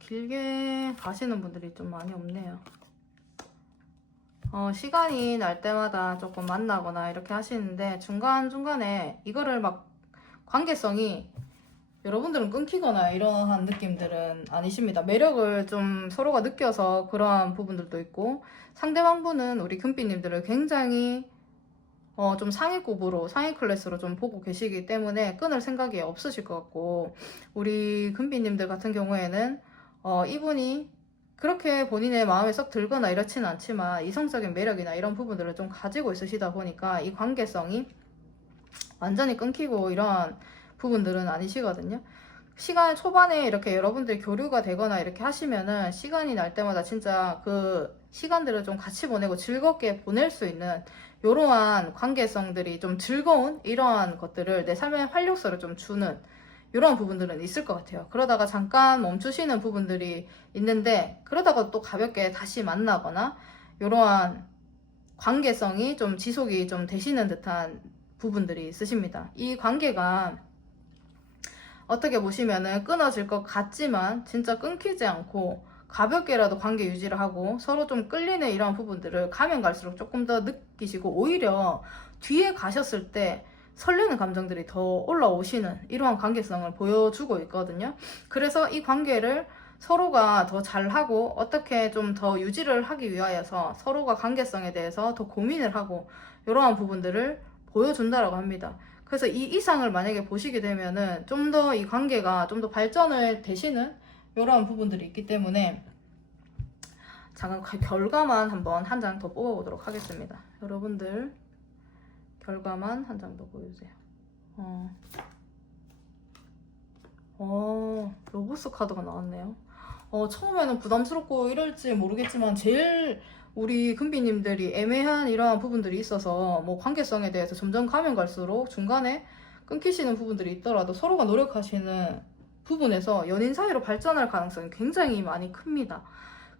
길게 가시는 분들이 좀 많이 없네요. 시간이 날 때마다 조금 만나거나 이렇게 하시는데 중간중간에 이거를 막 관계성이 여러분들은 끊기거나 이러한 느낌들은 아니십니다. 매력을 좀 서로가 느껴서 그러한 부분들도 있고 상대방 분은 우리 금삐님들을 굉장히 좀 상위급으로 상위 클래스로 좀 보고 계시기 때문에 끊을 생각이 없으실 것 같고 우리 금삐님들 같은 경우에는 이분이 그렇게 본인의 마음에 썩 들거나 이렇지는 않지만 이성적인 매력이나 이런 부분들을 좀 가지고 있으시다 보니까 이 관계성이 완전히 끊기고 이러한 부분들은 아니시거든요. 시간 초반에 이렇게 여러분들이 교류가 되거나 이렇게 하시면은 시간이 날 때마다 진짜 그 시간들을 좀 같이 보내고 즐겁게 보낼 수 있는 이러한 관계성들이 좀 즐거운 이러한 것들을 내 삶의 활력소를 좀 주는 이런 부분들은 있을 것 같아요. 그러다가 잠깐 멈추시는 부분들이 있는데 그러다가 또 가볍게 다시 만나거나 이러한 관계성이 좀 지속이 좀 되시는 듯한 부분들이 있으십니다. 이 관계가 어떻게 보시면은 끊어질 것 같지만 진짜 끊기지 않고 가볍게라도 관계 유지를 하고 서로 좀 끌리는 이런 부분들을 가면 갈수록 조금 더 느끼시고 오히려 뒤에 가셨을 때 설레는 감정들이 더 올라오시는 이러한 관계성을 보여주고 있거든요. 그래서 이 관계를 서로가 더 잘하고 어떻게 좀 더 유지를 하기 위하여서 서로가 관계성에 대해서 더 고민을 하고 이러한 부분들을 보여준다라고 합니다. 그래서 이 이상을 만약에 보시게 되면은 좀 더 이 관계가 좀 더 발전을 되시는 이러한 부분들이 있기 때문에 잠깐 결과만 한번 한 장 더 뽑아보도록 하겠습니다. 여러분들 결과만 한 장 더 보여주세요. 로보스 카드가 나왔네요. 처음에는 부담스럽고 이럴지 모르겠지만 제일 우리 금비님들이 애매한 이러한 부분들이 있어서 뭐 관계성에 대해서 점점 가면 갈수록 중간에 끊기시는 부분들이 있더라도 서로가 노력하시는 부분에서 연인 사이로 발전할 가능성이 굉장히 많이 큽니다.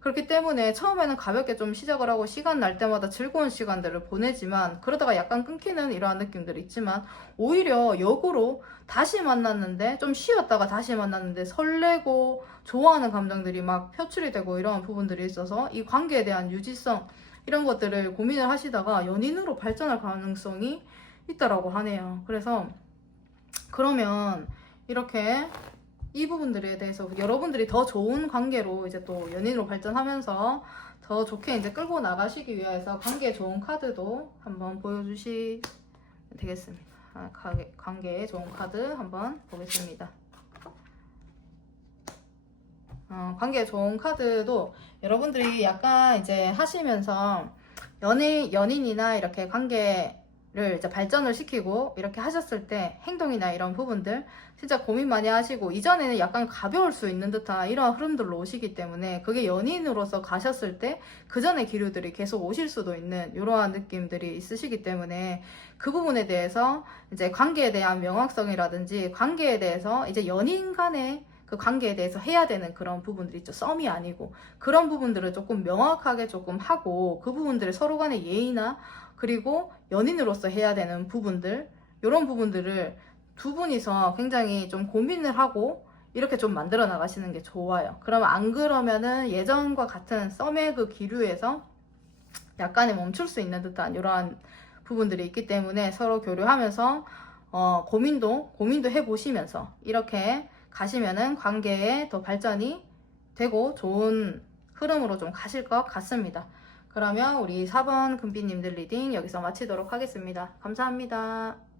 그렇기 때문에 처음에는 가볍게 좀 시작을 하고 시간 날 때마다 즐거운 시간들을 보내지만 그러다가 약간 끊기는 이러한 느낌들이 있지만 오히려 역으로 다시 만났는데 좀 쉬었다가 다시 만났는데 설레고 좋아하는 감정들이 막 표출이 되고 이러한 부분들이 있어서 이 관계에 대한 유지성 이런 것들을 고민을 하시다가 연인으로 발전할 가능성이 있다라고 하네요. 그래서 그러면 이렇게 이 부분들에 대해서 여러분들이 더 좋은 관계로 이제 또 연인으로 발전하면서 더 좋게 이제 끌고 나가시기 위해서 관계에 좋은 카드도 한번 보여주시면 되겠습니다. 관계에 좋은 카드 한번 보겠습니다. 관계에 좋은 카드도 여러분들이 약간 이제 하시면서 연인이나 이렇게 관계 이제 발전을 시키고 이렇게 하셨을 때 행동이나 이런 부분들 진짜 고민 많이 하시고 이전에는 약간 가벼울 수 있는 듯한 이런 흐름들로 오시기 때문에 그게 연인으로서 가셨을 때 그 전의 기류들이 계속 오실 수도 있는 이러한 느낌들이 있으시기 때문에 그 부분에 대해서 이제 관계에 대한 명확성이라든지 관계에 대해서 이제 연인 간의 그 관계에 대해서 해야 되는 그런 부분들이 있죠. 썸이 아니고 그런 부분들을 조금 명확하게 조금 하고 그 부분들을 서로 간의 예의나 그리고 연인으로서 해야 되는 부분들 이런 부분들을 두 분이서 굉장히 좀 고민을 하고 이렇게 좀 만들어 나가시는 게 좋아요. 그러면 안 그러면은 예전과 같은 썸의 그 기류에서 약간의 멈출 수 있는 듯한 이러한 부분들이 있기 때문에 서로 교류하면서 고민도 해보시면서 이렇게 가시면은 관계에 더 발전이 되고 좋은 흐름으로 좀 가실 것 같습니다. 그러면 우리 4번 금비님들 리딩 여기서 마치도록 하겠습니다. 감사합니다.